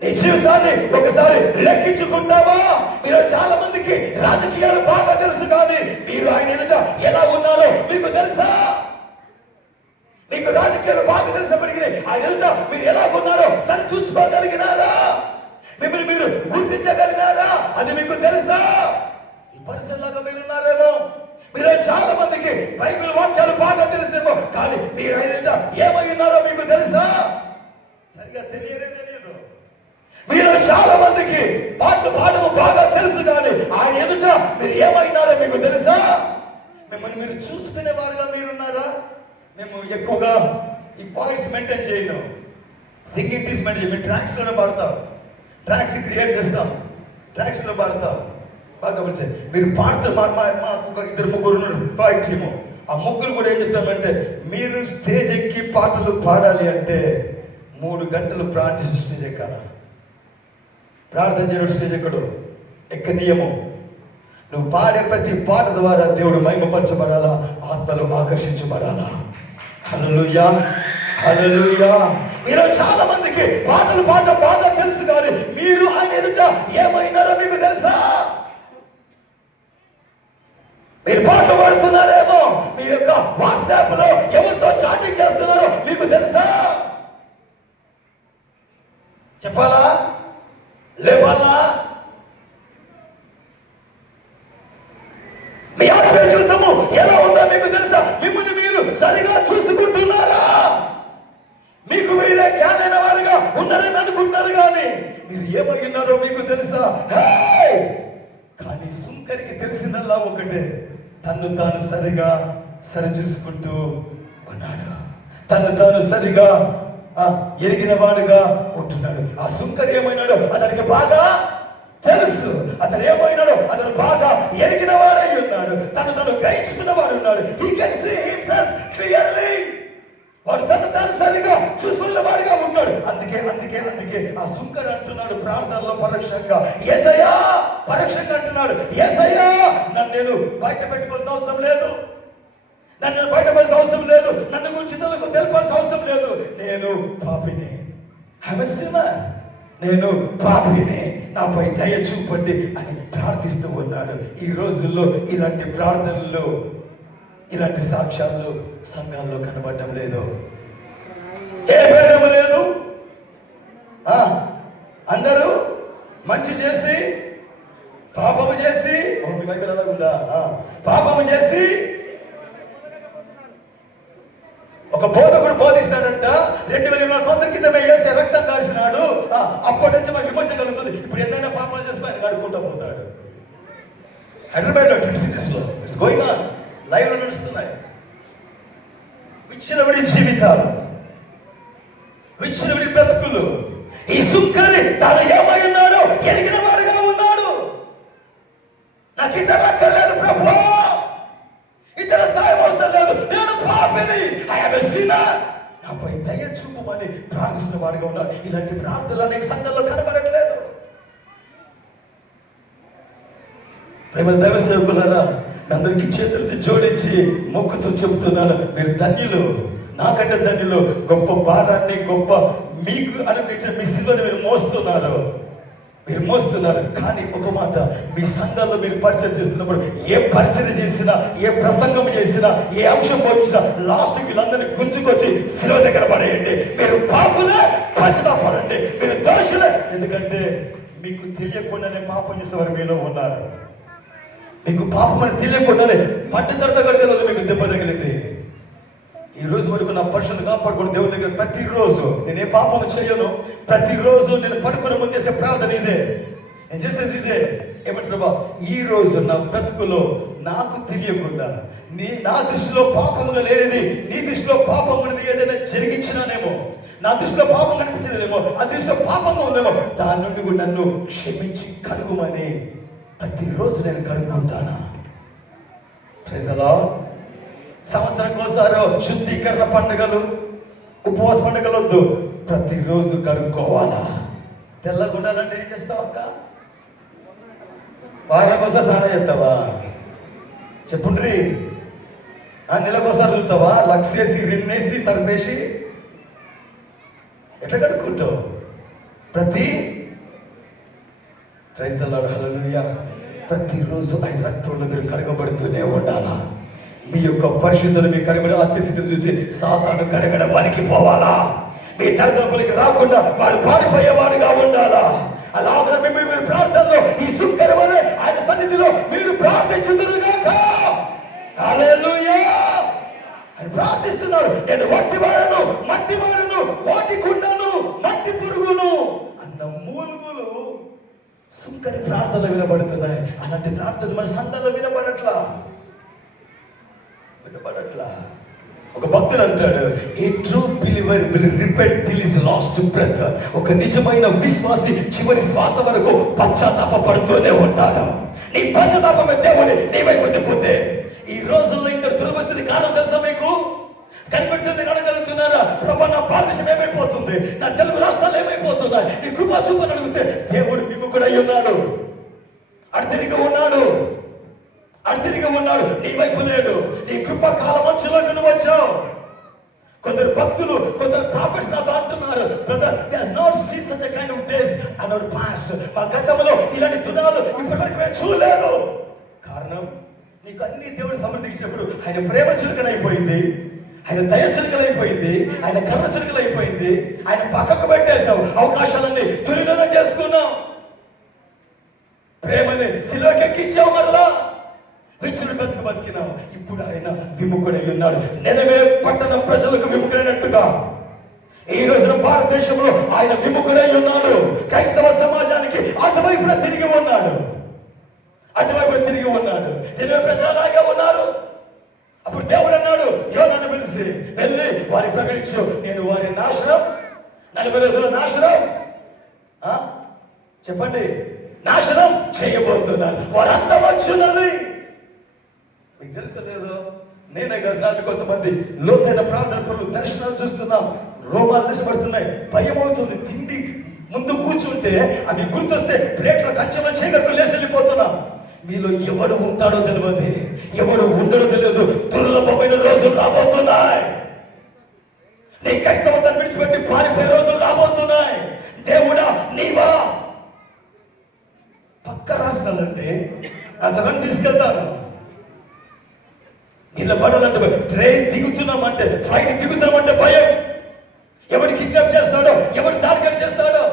నీ జీవితాన్ని ఒకసారి లెక్కించుకుంటావా? మీరు చాలా మందికి రాజకీయాలు బాగా తెలుసు, కానీ మీరు ఆయన ఎదుట ఎలా ఉన్నారో మీకు తెలుసా? మీకు రాజకీయాలు బాగా తెలిసినప్పటికీ ఆయన ఎదుట మీరు ఎలా ఉన్నారో సరి చూసుకోగలిగినారా? మిమ్మల్ని మీరు గుర్తించగలిగినారా? అది మీకు తెలుసా? ఈ పరిస్థితులాగా మీరున్నారేమో. మీరు చాలా మందికి బైబిల్ వాక్యాలు బాగా తెలిసేమో, కానీ మీరు ఆయన ఎదుట ఏమై ఉన్నారో మీకు తెలుసా? సరిగా తెలియదు. మీరు చాలా మందికి పాటలు పాడము బాగా తెలుసు, కానీ ఆయన ఎదుట మీరు ఏమైనారో మీకు తెలుసా? మిమ్మల్ని మీరు చూసుకునే వారుగా మీరున్నారా? మేము ఎక్కువగా ఈ పాయింట్స్ మెయింటైన్ చేయను, సింగింగ్ టీస్ మెయింటైన్. మేము ట్రాక్స్లోనే పాడతాం, ట్రాక్స్ క్రియేట్ చేస్తాం, ట్రాక్స్లో పాడతాం. బాగా గమనించండి, మీరు పాడతారు. మాకు 2-3 ఉన్నారు పాయింట్ టీము. ఆ ముగ్గురు కూడా ఏం చెప్తామంటే, మీరు స్టేజ్ ఎక్కి పాటలు పాడాలి అంటే 3 గంటలు ప్రార్థన స్టేజ్ ఎక్కాల. ప్రార్థన చేయడం స్టేజ్ ఎక్కనీయము. నువ్వు పాడే ప్రతి పాట ద్వారా దేవుడు మహిమపరచబడాలా, ఆత్మలు ఆకర్షించబడాలా. హల్లెలూయా, హల్లెలూయా. మీరు చాలా మందికి పాటలు పాడడం బాగా తెలుసు, కానీ మీరు ఆయన ఎదుట ఏమైనారో మీకు తెలుసా? మీరు పాటలు పాడుతున్నారేమో, మీ యొక్క వాట్సాప్ లో ఎవరితో చాటింగ్ చేస్తున్నారో మీకు తెలుసా? చెప్పాలా? లేవాలా? మీ ఆత్మీయ జీవితము ఎలా ఉందో మీకు తెలుసా? మిమ్మల్ని మీరు సరిగా చూసుకుంటున్నారా? మీకు మీరే జ్ఞానైన వారుగా ఉన్నారని అనుకుంటారు, కానీ మీరు ఏమయ్యున్నారో మీకు తెలుసా? కానీ సుంకరికి తెలిసిందల్లా ఒకటే, తాను సరిగా సరి చూసుకుంటూ ఉన్నాడు, తాను సరిగా ఎరిగిన వాడుగా ఉంటున్నాడు. ఆ సుంకరి ఏమైనాడో అతనికి బాగా తెలుసు. అతను ఏమైనాడో అతను బాగా ఎరిగిన వాడై ఉన్నాడు, తను గ్రహించుకున్న వాడు ఉన్నాడు. He can see himself clearly. వాడు తాను సరిగా చూసుకున్న వాడిగా ఉన్నాడు. అందుకే ఆ సుంకరి అంటున్నాడు ప్రార్థనలో పరోక్షంగా, యేసయ్యా, పరోక్షంగా అంటున్నాడు, యేసయ్యా, నన్ను నేను బయట పెట్టుకోవాల్సిన అవసరం లేదు, నన్ను బయటపడాల్సిన అవసరం లేదు, నన్ను గురించి ఇతరులకు తెలపాల్సిన అవసరం లేదు. నేను పాపిని, నేను పాపిని, నాపై దయ చూపండి అని ప్రార్థిస్తూ ఉన్నాడు. ఈ రోజుల్లో ఇలాంటి ప్రార్థనలు, ఇలాంటి సాక్ష్యాలు సంఘాల్లో కనబడడం లేదు. ఏ భేదము లేదు. అందరూ మంచి చేసి పాపము చేసి, మీ వైపు ఎలాగుందా, పాపము చేసి ఒక బోధకుడు బోధిస్తాడంట, 2000 సంవత్సరం క్రితమే వేస్తే రక్తం కాల్చినాడు, అప్పటి నుంచి మనకి విమర్శ కలుగుతుంది. ఇప్పుడు ఎన్నైనా పాపాలు చేసుకుని ఆయన కడుక్కుంటూ పోతాడు. హైదరాబాద్లో ట్రిప్ సిటీస్లో ఇట్స్ గోయింగ్ ఆన్, లైవ్లో నడుస్తున్నాయి. విచ్చినవిడి జీవితాలు, విచ్చినవిడి బ్రతుకులు. ఈ సుక్కరి తాను ఏమై ఉన్నాడో ఎరిగిన వాడుగా ఉన్నాడు. నాకు ఇతర అక్కర్లేదు ప్రభువా, ఇతర సాయం అవసరం లేదు, నేను పాపిని, ఐ యామ్ ఎ సిన్నర్, నాపై దయ చూపమని ప్రార్థిస్తున్న వాడిగా ఉన్నాడు. ఇలాంటి ప్రార్థనలు అనేక సంఘాల్లో కనబడట్లేదు. ప్రేమ దైవ సేవకులారా, అందరికీ చేతులతో జోడించి మొక్కుతూ చెబుతున్నాను, మీరు ధన్యులు, నాకంటే ధన్యులు. గొప్ప భారాన్ని, గొప్ప మీకు అనిపించిన మీ శిలువను మీరు మోస్తున్నారు. కానీ ఒక మాట, మీ సంఘాల్లో మీరు పరిచయం చేస్తున్నప్పుడు, ఏ పరిచయం చేసినా, ఏ ప్రసంగం చేసినా, ఏ అంశం పోయించినా, లాస్ట్ వీళ్ళందరినీ గుంజుకొచ్చి శిలువ దగ్గర పడేయండి. మీరు పాపులే, పశ్చాత్తాపడండి. మీరు దోషులే, ఎందుకంటే మీకు తెలియకుండానే పాపం చేసేవారు మీలో ఉన్నారు. మీకు పాపం అని తెలియకుండానే పట్టు తరత గడితే మీకు దెబ్బ తగిలింది. ఈ రోజు వరకు నా పరిశుద్ధ కాపాడుకుని దేవుని దగ్గర ప్రతిరోజు నేను ఏ పాపం చేయను. ప్రతిరోజు నేను పడుకునే ముందు చేసే ప్రార్థన ఇదే, నేను చేసేది ఇదే. ఏమంటే ప్రభా, ఈ రోజు నా బ్రతుకులో నాకు తెలియకుండా నా దృష్టిలో పాపముగా లేనిది, నీ దృష్టిలో పాపం ఉన్నది ఏదైనా జరిగించినానేమో, నా దృష్టిలో పాపం కనిపించినదేమో, ఆ దృష్టిలో పాపంగా ఉందేమో, దాని నుండి కూడా నన్ను క్షమించి కడుగుమని ప్రతిరోజు నేను కడుక్కుంటానా. Praise the lord. సంవత్సరానికి ఒకసారి శుద్ధీకరణ పండుగలు, ఉపవాస పండుగలు వద్దు, ప్రతిరోజు కడుక్కోవాలా. తెల్లగా ఉండాలంటే ఏం చేస్తావు అక్క? వారానికి ఒకసారి స్నానం చేస్తావా? చెప్పుండ్రి. నెలకు ఒకసారి చదువుతావా? లక్స్ వేసి, రిన్నేసి, సర్వేసి ఎట్లా కడుక్కుంటావు? ప్రైజ్ ది లార్డ్, హల్లెలూయా. ప్రతిరోజు ఆయన రక్తంలో మీరు కడగబడుతూనే ఉండాలా. మీ యొక్క పరిశుద్ధులు మీ కడగబడి ఆత్మస్థితిని చూసి సాతాను కడగడ వానికి పోవాలా. మీ తరతములకి రాకుండా వాడు పాడిపోయేవాడుగా ఉండాలా. అలాగే మీరు ప్రార్థనలో ఈ సుక్కరి వలె ఆయన సన్నిధిలో మీరు ప్రార్థించుదురుగాక. హల్లెలూయా అని ప్రార్థిస్తున్నాడు. నేను వట్టివాడను, మట్టివాడను, ఓటి కుండను, మట్టి పురుగును అన్న మూలుగులు సుక్కరి ప్రార్థనలు వినబడుతున్నాయి. అలాంటి ప్రార్థనలు మన సంఘంలో వినబడట్లా. ఒక భక్తుడు అంటాడు, a true believer will repent till his last breath. ఒక నిజమైన విశ్వాసి చివరి శ్వాస వరకు పశ్చాత్తాప పడుతూనే ఉంటాడు. నీ పశ్చాత్తాపమే దేవుని నీ వైపు తిప్పితే. ఈ రోజుల్లో ఇంత దురవస్థితి కారణం తెలుసా మీకు? కనిపెడుతుంది అడగలుగుతున్నారా? ప్రభా, నా భారతదేశం ఏమైపోతుంది, నా తెలుగు రాష్ట్రాలు ఏమైపోతున్నాయి, నీ కృపా చూపని అడిగితే దేవుడు విముఖుడై ఉన్నాడు, అడితిరిగి ఉన్నాడు, నీ వైపు లేడు. నీ కృప కాల మధ్యలోకి నువ్వు వచ్చావు. కొందరు భక్తులు, కొందరు ప్రాఫిట్స్ నాతో అంటున్నారు, brother we have not seen such a kind of days in our past. మా గతంలో ఇలాంటి దినాలు ఇప్పటివరకు మేము చూడలేదు. కారణం, నీకు అన్ని దేవుడు సమర్థించినప్పుడు ఆయన ప్రేమ చురుకనైపోయింది, ఆయన దయ చురుకలైపోయింది, ఆయన కర్ణ చురుకలైపోయింది. ఆయన పక్కకు పెట్టేశావు, అవకాశాలన్నీ దుర్వినియోగం చేసుకున్నావు, ప్రేమని సిలువకెక్కించావు, మరలా విచ్చులు బతికినావు. ఇప్పుడు ఆయన విముఖుడై ఉన్నాడు. నినవే పట్టణ ప్రజలకు విముఖుడైనట్టుగా ఈ రోజున భారతదేశంలో ఆయన విముఖుడై ఉన్నాడు. క్రైస్తవ సమాజానికి అటువైపున తిరిగి ఉన్నాడు. నినవే ప్రజలు అలాగే ఉన్నారు. అప్పుడు దేవుడు అన్నాడు, యోనాను పిలిచి, వెళ్ళి వారి ప్రకటించు, నేను వారి నాశనం 40 రోజుల నాశనం చెప్పండి, నాశనం చేయబోతున్నారు. వారు అంతమొచ్చున్నది. మీకు తెలుస్తలేదు, నేనే కాదు, కొంతమంది లోతైన ప్రార్థన పనులు, దర్శనాలు చూస్తున్నాం, రోమాలు నిలబడుతున్నాయి, భయం అవుతుంది. తిండి ముందు కూర్చుంటే అది గుర్తొస్తే ప్లేట్ల కంచెలో చీకట్లు లేసి వెళ్ళిపోతున్నాం. మీలో ఎవడు ఉంటాడో తెలియదు, ఎవడు ఉండడో తెలియదు. దుర్లభమైన రోజులు రాబోతున్నాయి. నీ క్రైస్తవతను విడిచిపెట్టి పారిపోయే రోజులు రాబోతున్నాయి. దేవుడా నీవా? పక్క రాష్ట్రాలంటే అంతకని తీసుకెళ్తాను. నిలబడాలంటే ట్రైన్ దిగుతున్నామంటే, ఫ్లైట్ దిగుతున్నామంటే భయం. ఎవరు కిడ్నాప్ చేస్తాడో, ఎవరు టార్గెట్ చేస్తాడో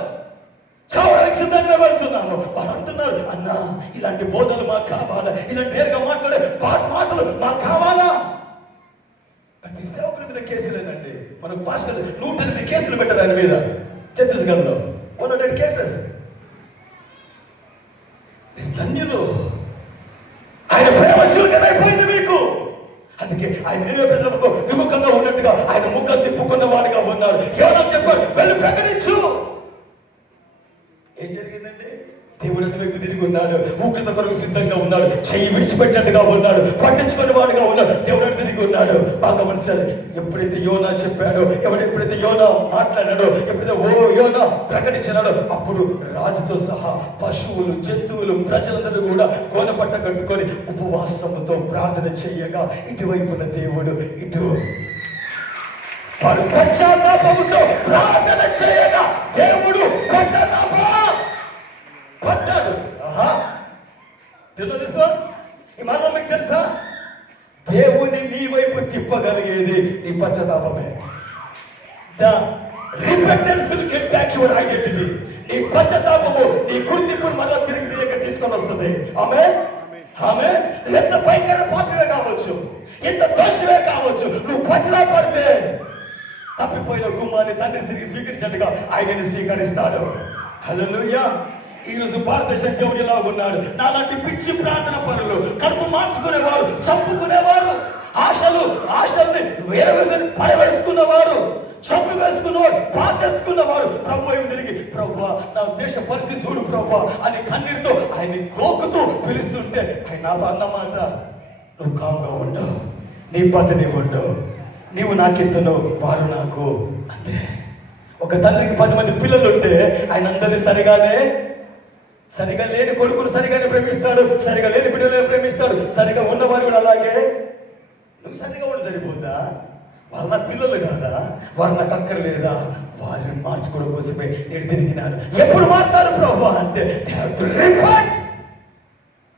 చావడానికి సిద్ధంగా వెళ్తున్నాము. వారు అంటున్నారు, అన్నా ఇలాంటి బోధలు మాకు కావాలా, ఇలాంటి నేరుగా మాట్లాడే మాటలు మాకు కావాలా? ప్రతి సేవకుల మీద కేసు లేదండి. మనకు పాస్టర్ 108 కేసులు పెట్టారు ఆయన మీద. ఛత్తీస్గఢ్లో 108 కేసెస్. ధన్యులు. ఆయన ప్రేమ చురుకైపోయింది మీకు. అందుకే ఆయన ప్రజలకు విముఖంగా ఉన్నట్టుగా ఆయన ముఖం తిప్పుకున్న వాడిగా ఉన్నాడు. యోనా చెప్పారు, వెళ్ళి ప్రకటించు. ఏం జరిగిందండి? దేవుడు అటువైపు తిరిగి ఉన్నాడు, ఊకత కొరకు సిద్ధంగా ఉన్నాడు, చెయ్యి విడిచిపెట్టినట్టుగా ఉన్నాడు, పట్టించుకునే వాడుగా ఉన్నాడు. దేవుడు తిరిగి ఉన్నాడు. బాగా మనసాలి. ఎప్పుడైతే యోనా చెప్పాడో, ఎప్పుడైతే యోనా మాట్లాడాడో, ఎప్పుడైతే యోనా ప్రకటించినాడో, అప్పుడు రాజుతో సహా పశువులు, జంతువులు, ప్రజలందరూ కూడా కోనపట్ట కట్టుకొని ఉపవాసముతో ప్రార్థన చెయ్యగా ఇటువైపున దేవుడు ఇటు వాడు పశ్చాత్తాపముతో ప్రార్థన చేయగా దేవుడు పడ్డాడు. ఈ మర్మం మీకు తెలుసా? దేవుని నీ వైపు తిప్పగలిగేది నీ పశ్చాత్తాపమే. The repentance will get back your identity. నీ పశ్చాత్తాపము నీ గుర్తింపును మళ్ళా తిరిగి నీ దగ్గర తీసుకొని వస్తుంది. ఆమేన్. ఆమేన్. ఎంత భయంకర పాపమే కావచ్చు, ఎంత దోషమే కావచ్చు, నువ్వు పశ్చాత్తాపడితే తప్పిపోయిన గుమ్మాన్ని తండ్రి తిరిగి స్వీకరించినట్టుగా ఆయనని స్వీకరిస్తాడు. హల్లెలూయా. ఈ రోజు భారతదేశం దేవుడు ఇలా ఉన్నాడు. నాలాంటి పిచ్చి ప్రార్థన పనులు, కడుపు మార్చుకునేవారు, చంపుకునేవారు, ఆశల్ని వేరవేసుకుని పడవేసుకున్నవారు, చంపి వేసుకున్నవారు, బాధేసుకున్నవారు ప్రభు వైపు తిరిగి, ప్రభువా నా దేశ పరిస్థితి చూడు ప్రభువా అని కన్నీటితో ఆయన్ని గోకుతూ పిలుస్తుంటే ఆయన నాతో అన్నమాట, నువ్వు కామ్గా ఉండవు, నీ పద్ధతి ఉండవు, నీవు నాకెంతనో వారు నాకు అంతే. ఒక తండ్రికి 10 మంది పిల్లలు ఉంటే ఆయన అందరినీ సరిగా లేని కొడుకును సరిగానే ప్రేమిస్తాడు, సరిగా లేని బిడ్డలను ప్రేమిస్తాడు, సరిగా ఉన్నవారు కూడా అలాగే. నువ్వు సరిగా ఉండి సరిపోద్దా? వాళ్ళ నా పిల్లలు కాదా? వారు నాకు అక్కర్లేదా? వారిని మార్చుకోవడం కోసమే నేను తిరిగినాను. ఎప్పుడు మారుతారు ప్రభు అంటే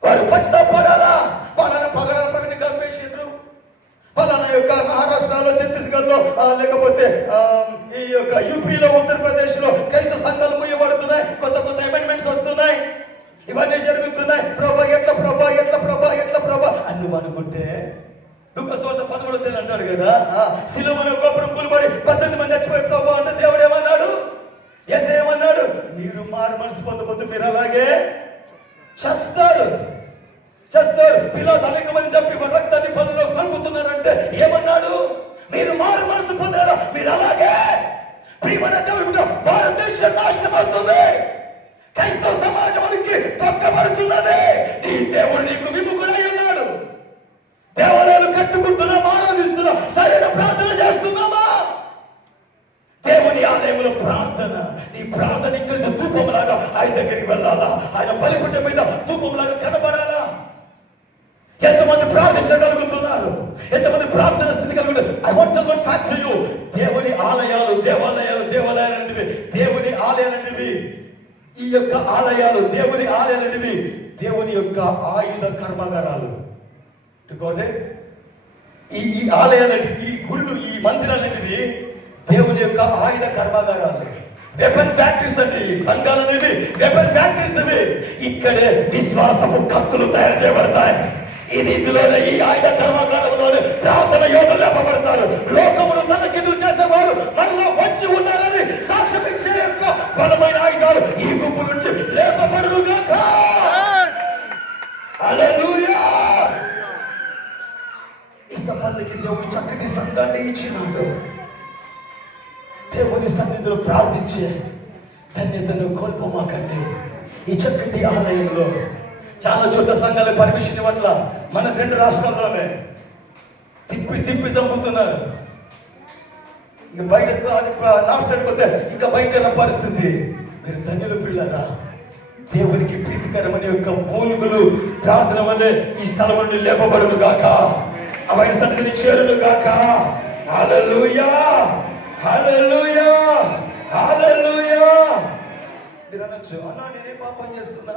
వారు పశ్చాత్తాపడాలా? పలానా ప్రగతి కనిపించారు, పలానా యొక్క మహారాష్ట్రలో, ఛత్తీస్గఢ్లో, లేకపోతే ఈ యొక్క యూపీలో, ఉత్తరప్రదేశ్లో క్రైస్తవ సంఘాలు ముయ్యబడుతున్నాయి, కొత్త అమెండ్మెంట్స్ వస్తున్నాయి, ఇవన్నీ జరుగుతున్నాయి. ప్రభా అని నువ్వు అనుకుంటే, లూకాసు వార్త 13 అంటాడు కదా, సిలువలో గోపురం కూలిపడి 18 మంది చచ్చిపోయి ప్రభా అంటే దేవుడు ఏమన్నాడు? యేసయ్య ఏమన్నాడు? మీరు మారు మనసు పొందబోతు మీరు అలాగే చేస్తారు. పిల్లలు అనేక మంది చెప్పి రక్తాన్ని పనుల్లో కలుపుతున్నారంటే ఏమన్నాడు? మీరు మారు మనసు పొందారా? మీరు అలాగే. ప్రియమైన దేవుడు, భారతదేశం నాశనం అవుతుంది, క్రైస్తవ సమాజానికి తొక్కబడుతున్నది. నీ దేవుడు నీకు విముఖుడై ఉన్నాడు. దేవాలయాలు కట్టుకుంటున్నాం, ఆరాధిస్తున్నాం, సరైన ప్రార్థన చేస్తున్నామా? దేవుని ఆలయంలో ప్రార్థన, నీ ప్రార్థన ఇక్కడ ధూపంలాగా ఆయన దగ్గరికి వెళ్ళాలా, ఆయన బలిపీఠ మీద ధూపంలాగా కనబడాలా? ఎంతమంది ప్రార్థించగలుగుతున్నారు? ఎంతమంది ప్రార్థన స్థితి కలుగుతారు? I want to fact to you, దేవుని ఆలయాలు, దేవాలయాలు అనేవి దేవుని ఆలయాలనేవి, ఈ యొక్క ఆలయాలు దేవుని ఆలయాలనేవి దేవుని యొక్క ఆయుధ కర్మాగారాలు. ఈ ఆలయాలని, ఈ గుళ్ళు, ఈ మందిరాలనేవి దేవుని యొక్క ఆయుధ కర్మాగారాలు, వెపన్ ఫ్యాక్టరీస్ అండి. సంఘాలు అనేవి వెపన్ ఫ్యాక్టరీస్ ఇవి. ఇక్కడే విశ్వాసము కత్తులు తయారు చేయబడతాయి. ఇందులోనే, ఈ ఆయుధ కర్మాగారంలోనే ప్రార్థన యోధులు లేపబడతారు. లోకమును తలకిందులు చేసేవారు మనలో వచ్చి ఉన్నారని సాక్ష్యం ఇచ్చే యొక్క బలమైన ఆయుధాలు ఈ గుంపు నుంచి లేపబడుగాక. హల్లెలూయా. ఇసపల్లికి దేవుడు చక్కటి సంఘాన్ని ఇచ్చినాడు. దేవుని సన్నిధిలో ప్రార్థించే ధన్యతను కోల్పోమాకండి. ఈ చక్కటి ఆలయంలో చాలా చోట్ల సంఘాల పర్మిషన్ ఇవ్వట్ల. మన 2 రాష్ట్రాల్లోనే తిప్పి చంపుతున్నారు. ఇక బయట నార్త్ సైడ్ పోతే ఇంకా భయంకర పరిస్థితి. మీరు ధన్యులు పిల్లరా. దేవునికి ప్రీతికరమైన యొక్క మూలుగులు ప్రార్థన వల్లే ఈ స్థలం నుండి లేపబడును గాక, ఆయన సన్నిధిని చేరును గాక. హల్లెలూయా, హల్లెలూయా, హల్లెలూయా. మీరు అనొచ్చు, అన్నా నేనేం పాపం చేస్తున్నా,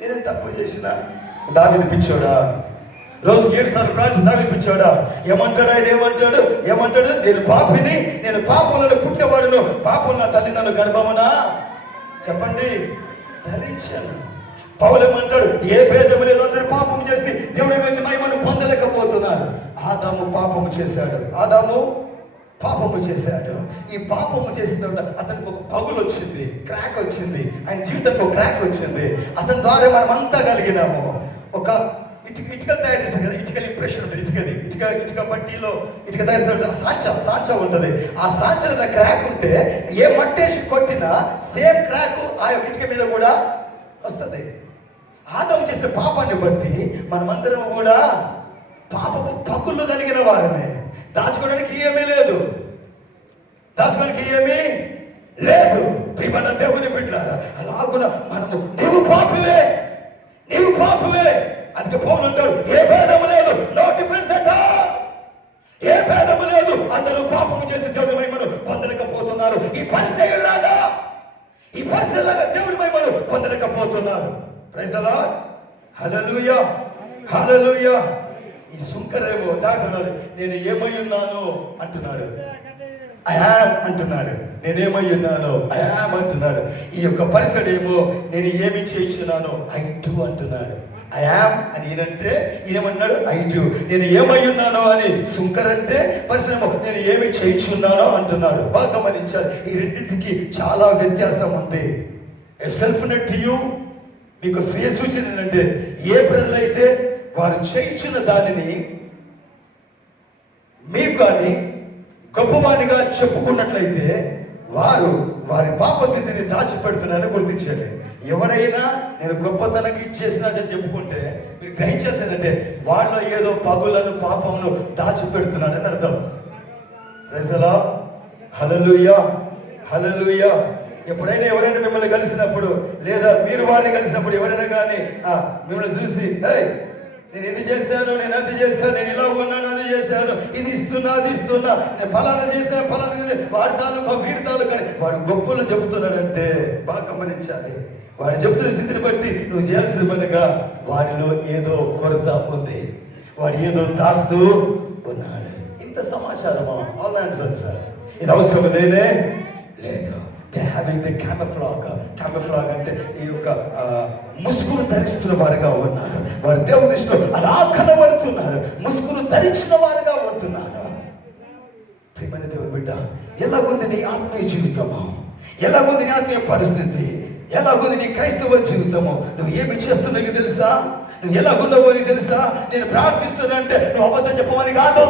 నేనేం తప్పు చేసినా? దావీదు పిచ్చోడా, రోజు 7 సార్లు ప్రార్థన దావీదు పిచ్చోడా? ఏమంటాడు ఆయన? ఏమంటాడు? నేను పాపిని, నేను పాపంలో పుట్టినవాడును, పాపం నా తల్లి నన్ను గర్భమునా చెప్పండి ధరించాను. పౌలు ఏమంటాడు? ఏ భేదము లేదు, అందరూ పాపం చేసి దేవుడి గురించి మహిమను పొందలేకపోతున్నారు. ఆదాము పాపము చేశాడు. ఈ పాపము చేసిన అతనికి ఒక పగులు వచ్చింది, క్రాక్ వచ్చింది, ఆయన జీవితానికి ఒక క్రాక్ వచ్చింది. అతని ద్వారా మనం అంతా కలిగినాము. ఒక ఇటుక తయారు చేస్తాం కదా, ఇటుకలు ఇంప్రెషన్ ఉంటుంది, ఇటుక బట్టీలో ఇటుక తయారు చేస్తే సాంచా ఉంటుంది. ఆ సాంచల మీద క్రాక్ ఉంటే ఏ మట్టేసి కొట్టినా సేమ్ క్రాక్ ఆ యొక్క ఇటుక మీద కూడా వస్తుంది. ఆదాము చేసిన పాపాన్ని బట్టి మనమందరం కూడా పాపపు పగుళ్ళు కలిగిన వారమే. దాచుకోవడానికి ఏమీ లేదు. ప్రియమైన దేవుని బిడ్డలారా, అలాగున మనము నీవు పాపమే అందుకే పౌలు అంటాడు, ఏ భేదము లేదు, నో డిఫరెన్స్ అట్ ఆల్. ఏ భేదము లేదు, అందరూ పాపము చేసి దేవుని మహిమను పొందలేకపోతున్నారు. ఈ పరిసయ్యులాగా దేవుని మహిమను పొందలేకపోతున్నారు. ప్రైజ్ ది లార్డ్, హల్లెలూయా. ఈ సుంకరేమో జాగ్రత్త, నేను ఏమై ఉన్నాను అంటున్నాడు, ఐ యామ్ అంటున్నాడు. నేనేమై ఉన్నాను, ఐ యామ్ అంటున్నాడు. ఈ యొక్క పరిసడేమో నేను ఏమి చేయించున్నాను, ఐ డు అంటున్నాడు. ఐ యామ్ అని ఈయనమన్నాడు, ఐ డు. నేను ఏమై ఉన్నానో అని సుంకరంటే, పరిసడేమో నేను ఏమి చేయించున్నానో అంటున్నాడు. బాగా గమనించాలి, ఈ రెండింటికి చాలా వ్యత్యాసం ఉంది. సెల్ఫ్ నెట్ యూ, మీకు స్వీయ సూచన ఏంటంటే, ఏ ప్రజలైతే వారు చేయించిన దానిని మీకు కానీ గొప్పవాడిగా చెప్పుకున్నట్లయితే వారి పాపస్థితిని దాచిపెడుతున్నారని గుర్తించండి. ఎవడైనా నేను గొప్పతనంగా ఇచ్చేసినాదని చెప్పుకుంటే మీరు గ్రహించాల్సిందంటే వాళ్ళ ఏదో పగులను పాపమును దాచిపెడుతున్నాడని అర్థం. ప్రైజ్ ది లార్డ్, హల్లెలూయా. ఎప్పుడైనా ఎవరైనా మిమ్మల్ని కలిసినప్పుడు, లేదా మీరు వారిని కలిసినప్పుడు, ఎవరైనా కానీ మిమ్మల్ని చూసి, నేను ఇది చేశాను, నేను అది చేశాను, నేను ఇలా ఉన్నాను, అది చేశాను, ఇది ఇస్తున్నా, అది ఇస్తున్నా, నేను ఫలానా చేశాను, ఫలానా, వాడి తాలూకా వీరి తాలూకా వాడు గొప్పలు చెబుతున్నాడంటే బాగా గమనించాలి. వాడు చెబుతున్న స్థితిని బట్టి నువ్వు చేయాల్సిన పనిగా వాడిలో ఏదో కొరత ఉంది, వాడు ఏదో దాస్తూ ఉన్నాడు. ఇంత సమాచారమా? ఆల్ ఆన్సర్ సార్, ఇది అవసరం లేదు. క్యామఫ్లాగ్ అంటే ఈ యొక్క ముసుగును ధరిస్తున్న వారుగా ఉన్నారు. వారు దేవుని దృష్టిలో అలా కనబడుతున్నారు, ముసుగును ధరించిన వారుగా ఉంటున్నారు. ప్రియమైన దేవుని బిడ్డ, ఎలాగుంది నీ ఆత్మీయ జీవితము? ఎలాగుంది నీ ఆత్మీయ పరిస్థితి? ఎలాగుంది నీ క్రైస్తవ జీవితము? నువ్వు ఏమి చేస్తున్నావు తెలుసా? నువ్వు ఎలాగున్నావో నీకు తెలుసా? నేను ప్రార్థిస్తున్నా అంటే నువ్వు అబద్ధం చెప్పమని కాదు,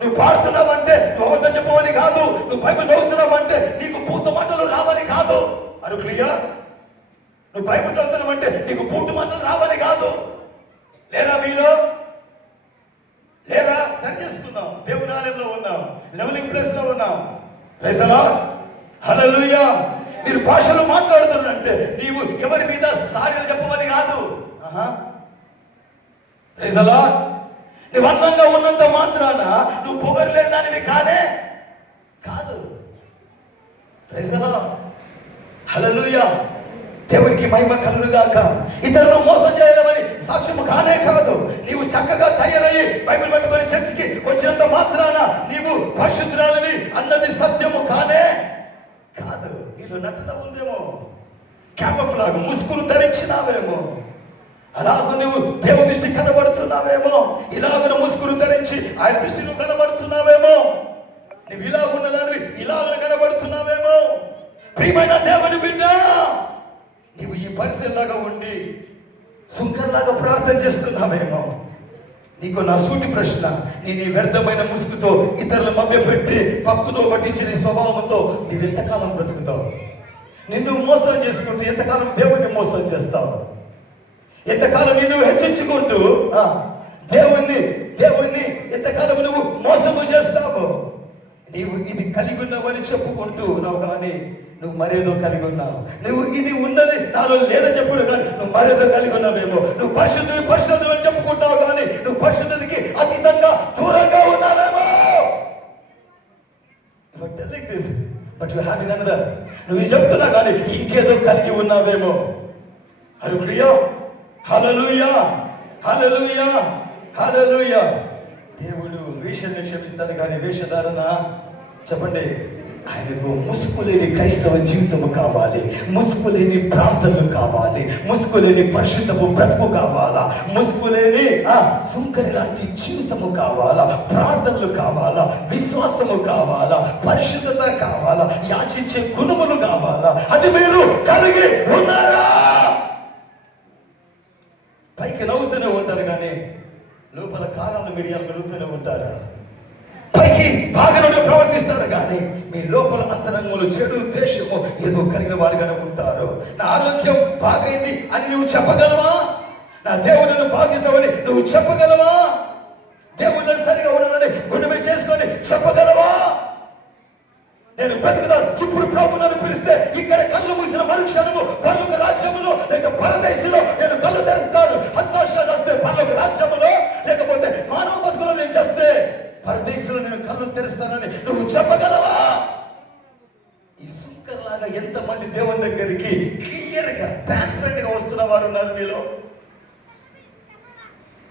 నువ్వు పాడుతున్నావంటే నువ్వు అబద్ధం చెప్పమని కాదు, నువ్వు బైబిల్ చదువుతున్నావంటే నీకు పూత మాటలు రావని కాదు. అరు క్లియర్? నువ్వు బైబిల్ చదువుతున్నావంటే నీకు పూట మాటలు రావని కాదు. లేరా సరి చేసుకుందాం. దేవుని ఆలయంలో ఉన్నాం, లెవెలింగ్ ప్లేస్ లో ఉన్నాం. Praise the Lord, hallelujah. మీరు భాషలో మాట్లాడుతున్నారంటే నీవు ఎవరి మీద సాడీలు చెప్పమని కాదు. Praise the Lord. నువ్వు అందంగా ఉన్నంత మాత్రాన నువ్వు పొగరలేని దానివి కాదు. Praise the Lord, hallelujah. దేవునికి మహిమ కలుగును గాక. ఇతరులు మోసం చేయలేమని సాక్ష్యము కాదు. నీవు చక్కగా తయారయ్యి బైబిల్ పట్టుకొని చర్చికి వచ్చినంత మాత్రాన నీవు పరిశుద్ధురాలివి అన్నది సత్యము కాదు. నీలో నటన ఉందేమో, క్యామఫ్లాగ్ ముసుగులు ధరించినావేమో, అలాగ నువ్వు దేవుని దృష్టి కనబడుతున్నావేమో, ఇలాగ ముసుగులు ధరించి ఆయన దృష్టి నువ్వు కనబడుతున్నావేమో, నువ్వు ఇలాగున్నదానివి ఇలాగ కనబడుతున్నావేమో. ప్రియమైన దేవుని బిడ్డ, నీవు ఈ పరిస్థితిలాగా ఉండి సుంకర్లాగా ప్రార్థన చేస్తున్నావేమో. నీకు నా సూటి ప్రశ్న, నీ వ్యర్థమైన ముసుగుతో ఇతరుల మధ్య పెట్టి పక్కుతో పట్టించిన స్వభావంతో నీవు ఎంతకాలం బ్రతుకుతావు? నిన్ను మోసం చేసుకుంటూ ఎంతకాలం దేవుణ్ణి మోసం చేస్తావు? ఎంతకాలం నిన్ను హెచ్చించుకుంటూ దేవుణ్ణి ఎంతకాలం నువ్వు మోసము చేస్తావు? నీవు ఇది కలిగి ఉన్నావని చెప్పుకుంటున్నావు, కానీ నువ్వు మరేదో కలిగి ఉన్నావు. నువ్వు ఇది ఉన్నది నాలో లేదని చెప్పుడు, కానీ నువ్వు మరేదో కలిగి ఉన్నావేమో. నువ్వు పరిశుద్ధులు అని చెప్పుకుంటావు, కానీ నువ్వు పరిశుద్ధతకి అతీతంగా దూరంగా ఉన్నావేమో. But you having another. నువ్వు ఇది చెప్తున్నా కానీ ఇంకేదో కలిగి ఉన్నావేమో. హల్లెలూయా, హల్లెలూయా, హల్లెలూయా, హల్లెలూయా. దేవుడు వేషాన్ని క్షమిస్తాడు కానీ వేషధారణ చెప్పండి. ఆయనకు ముసుగులేని క్రైస్తవ జీవితము కావాలి, ముసుగులేని ప్రార్థనలు కావాలి, ముసుగులేని పరిశుద్ధపు బ్రతుకు కావాలా, ముసుగులేని సుంకరి లాంటి జీవితము కావాలా, ప్రార్థనలు కావాలా, విశ్వాసము కావాలా, పరిశుద్ధత కావాలా, యాచించే గుణములు కావాలా. అది మీరు కలిగి ఉన్నారా? పైకి నవ్వుతూనే ఉంటారు కానీ లోపల కారాలు మిరియాలు మెరుగుతూనే ఉంటారా? పైకి బాగానే ప్రవర్తిస్తారు కానీ మీ లోపల అంతరంగంలో చెడు ద్వేషము ఏదో కలిగిన వారిగానే ఉంటారు. నా ఆరోగ్యం బాగైంది అని నువ్వు చెప్పగలవా? నా దేవుడిని బాగేసావని నువ్వు చెప్పగలవా? దేవుడిని సరిగా ఉండాలని గుండె చేసుకొని చెప్పగలవా? నేను బ్రతుకుతాను ఇప్పుడు ప్రభు నన్ను పిలిస్తే ఇక్కడ కళ్ళు మూసిన మరుక్షణము పరలోక రాజ్యములో లేక పరదేశంలో నేను కళ్ళు తెరుస్తాను. హతాశగా చేస్తే పరలోక రాజ్యములో, లేకపోతే మానవ బతుకులో నేను చేస్తే పరదేశంలో నేను కళ్ళు తెరుస్తానని నువ్వు చెప్పగలవా? ఈ సుంకర్ లాగా ఎంతమంది దేవుని దగ్గరికి క్లియర్ గా ట్రాన్స్పరెంట్ గా వస్తున్న వారు ఉన్నారు మీలో?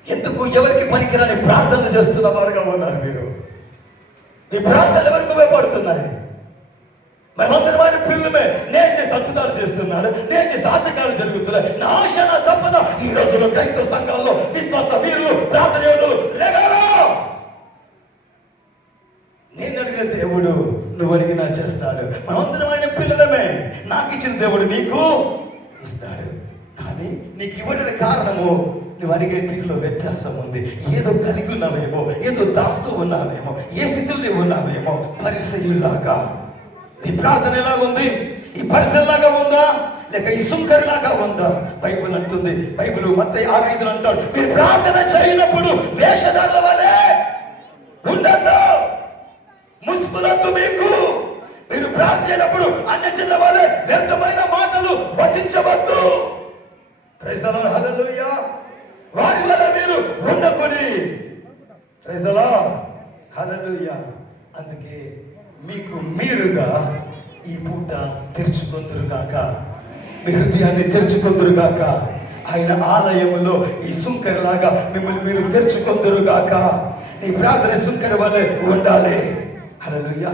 ఎందుకు ఎవరికి పనికిరాని ప్రార్థనలు చేస్తున్న వారుగా ఉన్నారు మీరు? ఈ ప్రార్థనలు ఎవరికి ఉపయోగపడుతున్నాయి? మనమందరం ఆయన పిల్లమే. నేను చేస్తే అద్భుతాలు చేస్తున్నాడు, నేను చేస్తే ఆచకాలు జరుగుతున్నాయి. నా ఆశ నా తప్పన ఈ రోజుల్లో క్రైస్తవ సంఘాల్లో విశ్వాస వీరులు ప్రార్థన యోధులు లేగాలో. నేను అడిగిన దేవుడు నువ్వు అడిగినా చేస్తాడు. మనమందరం ఆయన పిల్లలమే. నాకు ఇచ్చిన దేవుడు నీకు ఇస్తాడు. కానీ నీకు ఇవ్వడానికి కారణము నువ్వు అడిగే తీరులో వ్యత్యాసం ఉంది. ఏదో కలిగి ఉన్నావేమో, ఏదో దాస్తూ ఉన్నావేమో, ఏ స్థితిలో నీవు ఉన్నావేమో. పరిసయ్యులాగా నీ ప్రార్థన ఎలాగుంది? ఈ పరిసలాగా ఉందా లేక ఈ సుంకరిలాగా ఉందా? బైబిల్ అంటుంది, బైబిల్ మత్తయి 6:5 అంటాడు, మీరు ప్రార్థన చేయనప్పుడు వేషధారుల వలె ఉండద్దు, ముసుగులద్దు మీకు. మీరు ప్రార్థించినప్పుడు అన్యజనుల వలె వ్యర్థమైన మాటలు వచించవద్దు. ప్రైజ్ ది లార్డ్, హల్లెలూయా. వారి వల్ల మీరు ఉండకుడి. ప్రైజ్ ది లార్డ్, హల్లెలూయా. అందుకే మీకు మీరుగా ఈ పూట తెరుచుకొందురుగాక, మీ హృదయాన్ని తెరుచుకొందురుగాక. ఆయన ఆలయములో ఈ సుంకరిలాగా మిమ్మల్ని మీరు తెరుచుకొందురుగాక. నీ ప్రార్థన సుంకరి వలె ఉండాలి. హల్లెలూయా.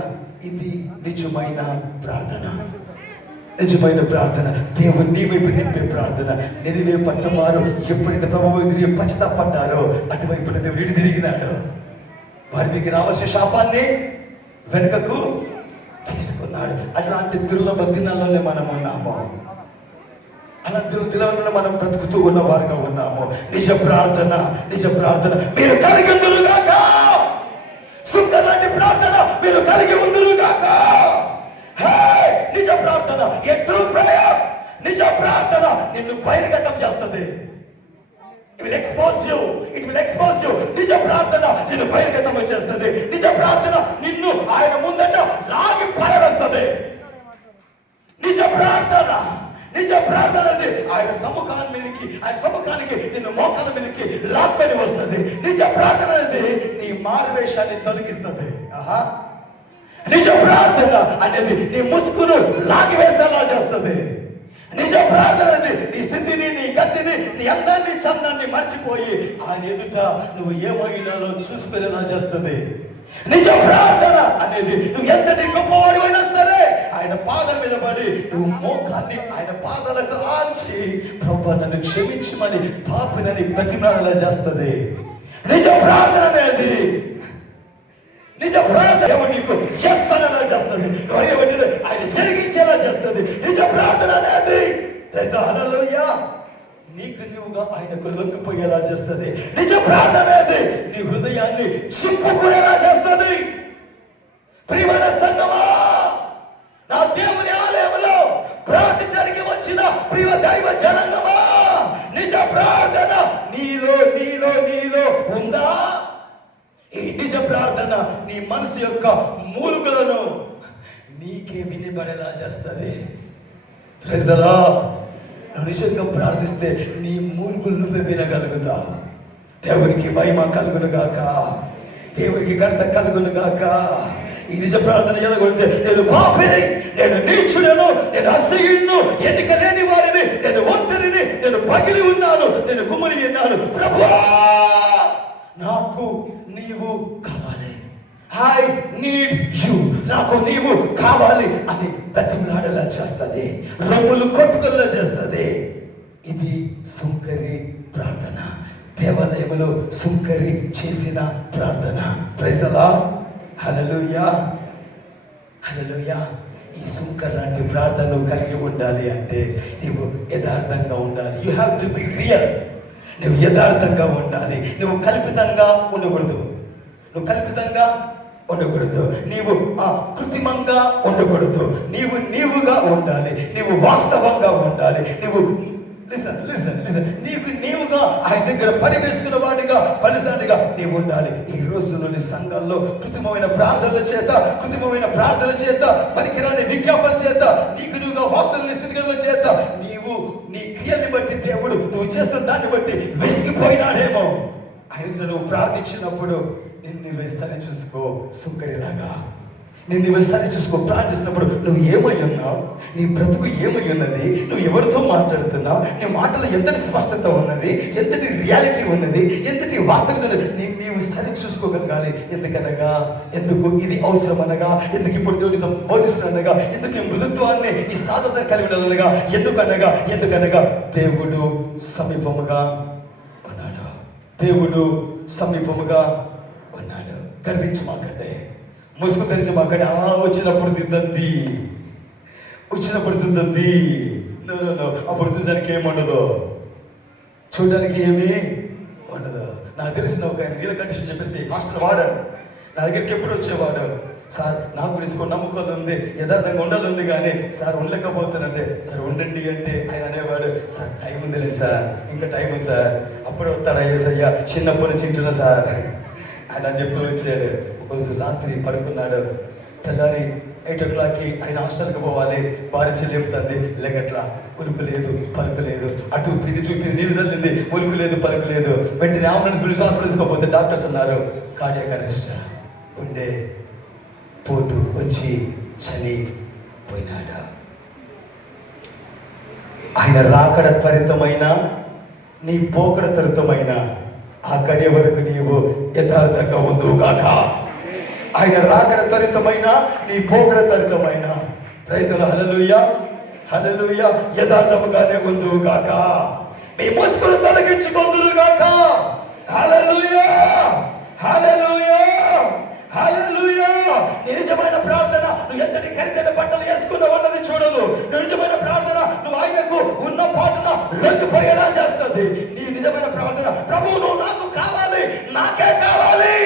ఇది నిజమైన ప్రార్థన, నిజమైన ప్రార్థన. దేవుడు నీ వైపు నింపే ప్రార్థన. నినివే పట్టణం వారు ఎప్పుడైతే ప్రభువు తిరిగి పశ్చాత్తాపడ్డారో అటువైపు దేవుడు తిరిగినాడు. వారి దగ్గర రావాల్సిన శాపాన్ని వెనుకకు తీసుకున్నాడు. అట్లాంటి దుర్లభ దినాల్లోనే మనం ఉన్నాము. అలాంటి దినాల్లో మనం బ్రతుకుతూ ఉన్న వారుగా ఉన్నాము. నిజ ప్రార్థన, నిజ ప్రార్థన మీరు కలిగి ఉందురుగాక. సుందర లాంటి ప్రార్థన మీరు కలిగి ఉందురుగాక. నిజ ప్రార్థన, ఏ ట్రూ ప్రేయర్, నిజ ప్రార్థన నిన్ను బహిర్గతం చేస్తుంది. It will expose you. It will expose you. నిజ ప్రార్థన నిన్ను బహిర్గతం చేస్తుంది. నిజ ప్రార్థన నిన్ను ఆయన ముందట లాగి పడవేస్తుంది. నిజ ప్రార్థన, నిజ ప్రార్థన అనేది ఆయన సముఖాన్ని మీదకి, ఆయన సముఖానికి నిన్ను మోకాల మీదకి లాక్కొని వస్తుంది. నిజ ప్రార్థన అనేది నీ మారువేషాన్ని తొలగిస్తుంది. నిజ ప్రార్థన అనేది నీ ముసుగును లాగివేసేలా చేస్తుంది. నిజ ప్రార్థన అనేది నీ స్థితిని, నీ గతిని, నీ అందాన్ని, చందాన్ని మర్చిపోయి ఆయన ఎదుట నువ్వు ఏమైనాలో చూసుకునేలా చేస్తుంది. నిజ ప్రార్థన అనేది నువ్వు ఎంతటి గొప్పవాడు అయినా సరే ఆయన పాదం మీద పడి నువ్వు మోకాన్ని ఆయన పాదాలకు ఆంచి ప్రభువా నన్ను క్షమించమని పాపినని బతిమాలేలా చేస్తుంది. నిజ ప్రార్థన అనేది, నిజ ప్రార్థన నీకు ఎస్ అనేలా చేస్తుంది, ఆయన జరిగించేలా చేస్తుంది. నిజ ప్రార్థన అనేది హల్లెలూయా నీకు నువ్వుగా ఆయనకు లొంగిపోయేలా చేస్తుంది. నిజ ప్రార్థన అనేది నీ హృదయాన్ని చింపుకునేలా చేస్తుంది. ప్రియమైన సంగమా, నా దేవుని ఆలయంలో ప్రార్థించడానికి వచ్చిన ప్రియ దైవ జనాంగమా, నిజ ప్రార్థన నీలో నీలో నీలో ఉందా? ఈ నిజ ప్రార్థన నీ మనసు యొక్క మూలుగులను నీకే వినబడేలా చేస్తుంది. Praise the Lord. నువ్వు నిజంగా ప్రార్థిస్తే నీ మూలుగులు నువ్వే వినగలుగుతావు. దేవునికి మహిమ కలుగును గాక, దేవునికి ఘనత కలుగును గాక. ఈ నిజ ప్రార్థన ఎలాగొంటే, నేను పాపిని, నేను నీచుడను, నేను అసహ్యుడును, ఎన్నిక లేని వాడిని, నేను ఒంటరిని, నేను పగిలి ఉన్నాను, నేను కుమిలి ఉన్నాను. ప్రభువా, నాకు నీవు కావాలి. I need you. నాకు నీవు కావాలి అని బతిమలాడేలా చేస్తుంది, రొమ్ములు కొట్టుకుల్లా చేస్తుంది. ఇది సుంకరి ప్రార్థన, దేవాలయంలో సుంకరి చేసిన ప్రార్థన. Praise the Lord. Hallelujah, hallelujah. ఈ సుంకర్ లాంటి ప్రార్థనలు కలిగి ఉండాలి అంటే నీవు యథార్థంగా ఉండాలి. You have to be real. నువ్వు యథార్థంగా ఉండాలి. నువ్వు కల్పితంగా ఉండకూడదు. నువ్వు కల్పితంగా ఉండకూడదు. నీవు కృత్రిమంగా ఉండకూడదు. నీవుగా ఉండాలి. నీవు వాస్తవంగా ఉండాలి. నీవు నీవుగా ఆయన దగ్గర పని వేసుకున్న వాడిగా, పనిదానిగా నీవు ఉండాలి. ఈ రోజుల్లోని సంఘాల్లో కృత్రిమమైన ప్రార్థనల చేత పనికిరాని విజ్ఞాపన చేత నీవుగా వాస్తవ స్థితిగతుల చేత నీ క్రియల్ని బట్టి దేవుడు నువ్వు చేస్తున్న దాన్ని బట్టి విసిగిపోయినాడేమో. ఆయనతో నువ్వు ప్రార్థించినప్పుడు నిన్ను సరి చూసుకో. సుంకరిలాగా నిన్ను సరి చూసుకో. ప్రార్థిస్తున్నప్పుడు నువ్వు ఏమై ఉన్నావు, నీ బ్రతుకు ఏమై ఉన్నది, నువ్వు ఎవరితో మాట్లాడుతున్నావు, నీ మాటలో ఎంతటి స్పష్టత ఉన్నది, ఎంతటి రియాలిటీ ఉన్నది, ఎంతటి వాస్తవికత నీవు సరి చూసుకోగలగాలి. ఎందుకు ఇది అవసరం అనగా, ఎందుకు ఇప్పుడు దేవుడితో బోధిస్తున్నానగా, ఎందుకు ఈ మృదుత్వాన్ని, ఈ సాధన కలిగి ఉండాలనగా, ఎందుకనగా దేవుడు సమీపముగా ఉన్నాడు. దేవుడు సమీపముగా ఉన్నాడు. గర్వించమాకండి, ముసుగు ధరించమాకండి. వచ్చినప్పుడు తిద్దంది, అప్పుడు చూడడానికి ఏముండదు, ఏమీ ఉండదు. నాకు తెలిసిన ఒక ఆయన నీళ్ళ కండిషన్ చెప్పేసి హాస్పిటల్ వాడాడు. నా దగ్గరికి ఎప్పుడు వచ్చేవాడు, సార్ నాకు కూడా నమ్మకాలు ఉంది, యథార్థంగా ఉండాలి కానీ సార్ ఉండలేకపోతానంటే, సార్ ఉండండి అంటే ఆయన అనేవాడు, సార్ టైం ఉంది లేదు సార్, ఇంకా టైం ఉంది సార్, అప్పుడు వస్తాడు అయ్యేసయ్యా, చిన్నప్పటి నుంచి ఇంటున్నా సార్ ఆయన చెప్తూ వచ్చాడు. ఒకరోజు రాత్రి పడుకున్నాడు, తెల్లారి 8 o'clockకి ఆయన హాస్టల్కి పోవాలి. భార్య లేపుతుంది, లేకట్లా, ఉలుపు లేదు, పలుకు లేదు, అటు ఇది నీళ్ళు చల్లింది, ఉలుపు లేదు, పలుకు లేదు. వెంటనే అంబులెన్స్ పిలిచి హాస్పిటల్ తీసుకోకపోతే డాక్టర్స్ అన్నారు కార్డియాక్ అరెస్ట్, గుండె పోటు వచ్చి చనిపోయినాడు. ఆయన రాకడ త్వరితమైన, నీ పోకడ త్వరితమైన, ఆ గడియ వరకు నీవు యథార్థంగా ఉందువుగాక. ఆయన రాకడ త్వరితమైన, నీ పోకడ త్వరితమైన. Praise the Lord. Hallelujah, hallelujah. యథార్థముగానే ఉందువుగాక. మీ ముసుగులు తొలగించుకొందురుగాక. హల్లెలూయా, హల్లెలూయా, హల్లెలూయా. నిజమైన ప్రార్థన నువ్వు ఎంతటి ఖరీదైన బట్టలు వేసుకున్నావు అన్నది చూడదు. నిజమైన ప్రార్థన నువ్వు ఆయనకు ఉన్న పాటున లొంగిపోయేలా చేస్తుంది. నీ నిజమైన ప్రార్థన, ప్రభువు నువ్వు నాకు కావాలి, నాకే కావాలి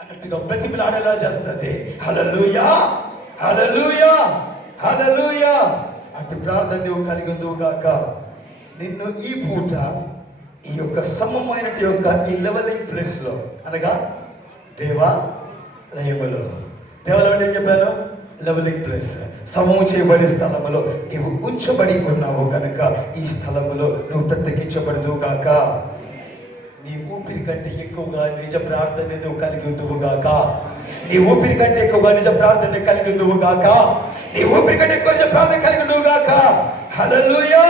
అన్నట్టుగా బ్రతిమిలాడేలా చేస్తుంది. హల్లెలూయా, హల్లెలూయా, హల్లెలూయా. అటు ప్రార్థన నువ్వు కలిగి ఉందువుగాక. నిన్ను ఈ పూట ఈ యొక్క సమమైన ఈ లెవెలింగ్ ప్లేస్ లో, అనగా దేవాలయములో, దేవాలయం అంటే ఏం చెప్పాను? లెవెలింగ్ ప్లేస్, సమము చేయబడే స్థలములో నీవు ఉంచబడి ఉన్నావు కనుక ఈ స్థలములో నువ్వు ప్రత్యేకించబడదువుగాక. నీ ఊపిరి కంటే ఎక్కువగా నిజ ప్రార్థన నువ్వు కలిగి ఉందువుగాక. నీ ఊపిరి కంటే ఎక్కువగా నిజ ప్రార్థన కలిగి ఉందువుగాక. నీ ఊపిరి కంటే ఎక్కువ నిజ ప్రార్థన కలిగి ఉందువుగాక. హల్లెలూయా,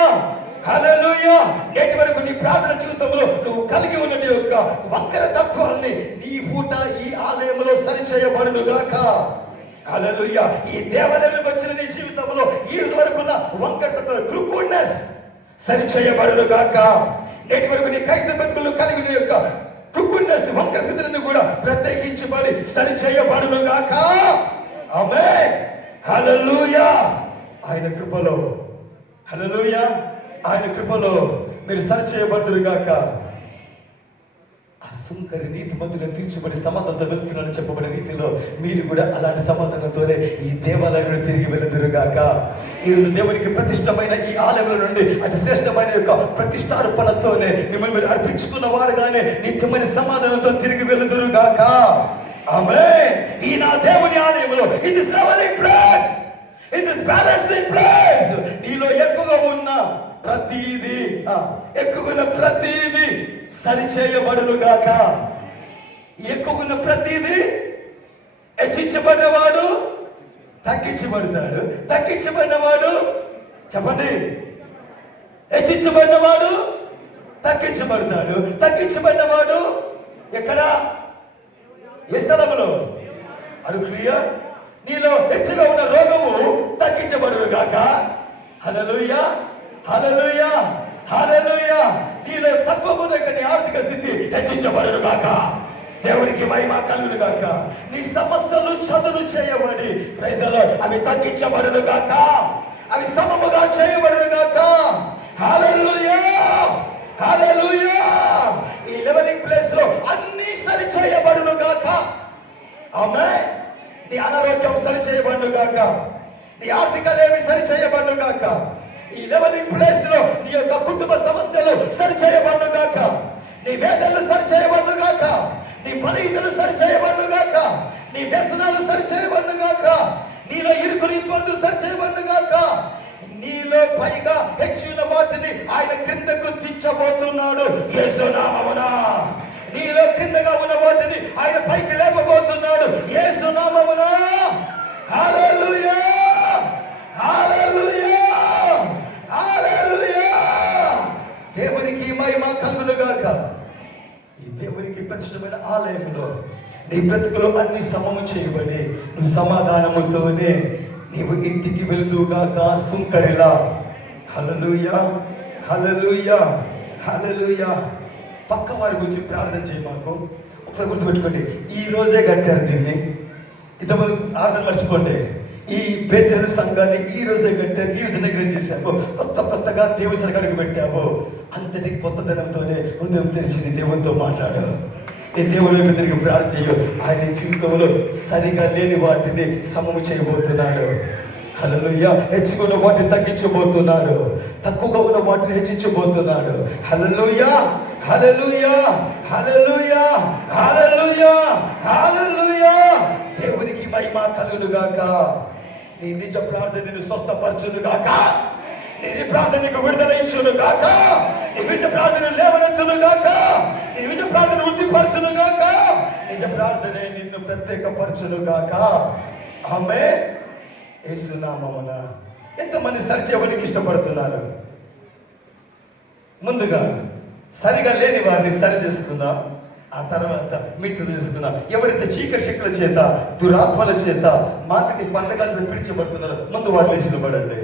హల్లెలూయా. నేటి వరకు నీ ప్రార్థన జీవితంలో నువ్వు కలిగి ఉన్న యొక్క వక్ర తత్వాన్ని నీ పూట ఈ ఆలయంలో సరిచేయబడునుగాక. హల్లెలూయా. ఈ దేవాలయంలోకి వచ్చిన నీ జీవితంలో ఈ రోజు వరకు ఉన్న వంకరతత్వం, క్రూకుడ్నెస్ సరిచేయబడునుగాక. నేటి వరకు నీ క్రైస్తవ బతుకుల్లో కలిగిన యొక్క క్రూకుడ్నెస్, వంకర స్థితులను కూడా ప్రత్యేకించబడి సరిచేయబడునుగాక. ఆమేన్. హల్లెలూయా. ఆయన కృపలో, హల్లెలూయా, ఆయన కృపలో మీరు సరిచేయబడుదురుగాక. ఆ సుంకరి నీతి మంతులు తీర్చబడి సమాధానంతో వెళ్తున్నాడని చెప్పబడే రీతిలో మీరు కూడా అలాంటి సమాధానంతోనే ఈ దేవాలయంలో తిరిగి వెళుదురుగాక. ఈరోజు దేవునికి ప్రతిష్టమైన ఈ ఆలయంలో నుండి అతి శ్రేష్టమైన యొక్క ప్రతిష్టార్పణతోనే మిమ్మల్ని మీరు అర్పించుకున్న వారుగానే నిత్యమైన సమాధానంతో తిరిగి వెళుదురుగాక. ఆమేన్. ఈ నా దేవుని ఆలయంలో, in this levelling place, in this balancing place, నీలో ఎక్కువగా ఉన్న ప్రతిదీ, ఎక్కువన్న ప్రతిదీ సరిచేయబడునుగాక. ఎక్కువన్న ప్రతిదీ హెచ్చించబడినవాడు తగ్గించబడతాడు, తగ్గించబడినవాడు చెప్పండి, హెచ్చించబడినవాడు తగ్గించబడతాడు, తగ్గించబడినవాడు ఎక్కడ, ఏ స్థలంలో? అరుగులియా నీలో హెచ్చుగా ఉన్న రోగము తగ్గించబడును గాక. హల్లెలూయా, హల్లెలూయా, హల్లెలూయా. నీలో తక్కువ ఉన్న నీ ఆర్థిక స్థితి హెచ్చించబడును గాక. దేవునికి మహిమ కలుగును గాక. నీ సమస్యలు చదును చేయబడి ప్రజలు అవి తగ్గించబడును గాక, అవి సమముగా చేయబడును గాక. హల్లెలూయా, హల్లెలూయా. ఈ లెవెలింగ్ ప్లేస్ లో అన్ని సరి చేయబడును గాక. ఆమేన్. నీ అనారోగ్యం సరి చేయబడును గాక, నీ ఆర్థికలేమి సరి చేయబడును గాక. ఈ లెవెలింగ్ ప్లేస్ లో నీ యొక్క కుటుంబ సమస్యలు సరి చేయబడును గాక, నీ వేదనలు సరి చేయబడును గాక, నీ బలహీనతలు సరి చేయబడును గాక, నీ వ్యసనాలు సరి చేయబడును గాక, నీలో ఇరుకులు ఇబ్బందులు సరి చేయబడును గాక. నీలో పైగా హెచ్చిన వాటిని ఆయన క్రిందకు దించబోతున్నాడు యేసు నామమున. నీలో కిందగా ఉన్న వాటిని ఆయన పైకి లేపబోతున్నాడు యేసు నామమున. హల్లెలూయా, హల్లెలూయా, హల్లెలూయా. దేవునికి మహిమ కలుగును గాక. ఈ దేవునికి పరిశుద్ధమైన ఆలయంలో నీ బ్రతుకులో అన్ని సమము చేయబడి నువ్వు సమాధానముతోనే నీవు ఇంటికి వెళుదుగాక సుంకరిలా. హల్లెలూయా, హల్లెలూయా, హల్లెలూయా. పక్క వారి గురించి ప్రార్థన చేయి. మాకు ఒకసారి గుర్తుపెట్టుకోండి, ఈ రోజే కట్టారు దీన్ని. ఇంతమంది ప్రార్థన మర్చిపోండి. ఈ బేతేలు సంఘాన్ని ఈ రోజే కట్టారు, ఈ రోజు దగ్గర చేశావు. కొత్తగా దేవుని సరికాడికి పెట్టావు. అంతటి కొత్తదనంతోనే హృదయం తెరిచి నీ దేవునితో మాట్లాడు. నీ దేవుని వైపు తిరిగి ప్రార్థన చేయు. ఆయన జీవితంలో సరిగా లేని వాటిని సమము చేయబోతున్నాడు. హల్లెలూయా. హెచ్చుగా ఉన్న వాటిని తగ్గించబోతున్నాడు, తక్కువగా ఉన్న వాటిని హెచ్చించబోతున్నాడు. హల్లెలూయా, హల్లెలూయా, హల్లెలూయా, హల్లెలూయా, హల్లెలూయా. దేవునికి మహిమ కలుగును గాక. నీ నిజ ప్రార్థన నిన్ను స్వస్థపరచును గాక, నీ ప్రార్థన నీకు విడుదల ఇచ్చును గాక, నీ నిజ ప్రార్థన లేవనెత్తును గాక, నీ నిజ ప్రార్థన వృద్ధిపరచును గాక, నిజ ప్రార్థనే నిన్ను ప్రత్యేకపరచును గాక. ఆమేన్. యేసు నామమున. ఎంతమంది సరిచేయడానికి ఇష్టపడుతున్నారు? ముందుగా సరిగా లేని వారిని సరి చేసుకుందాం, ఆ తర్వాత మీతో తెలుసుకుందాం. ఎవరైతే చీకటి శక్తుల చేత, దురాత్మల చేత, మాతకి పండగలు పిలిచబడుతున్నారో ముందు వారు లేచి నిలబడండి.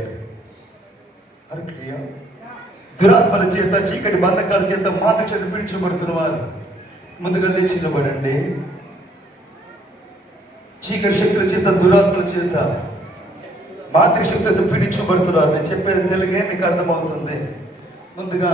దురాత్మల చేత, చీకటి బంధకాల చేత, మాత చేత పిలిచబడుతున్న వారు ముందుగా లేచి నిలబడండి. చీకటి శక్తుల చేత, దురాత్మల చేత, మాతృశక్తితో పీడించబడుతున్నారు. నేను చెప్పేది తెలుగే మీకు అర్థమవుతుంది. ముందుగా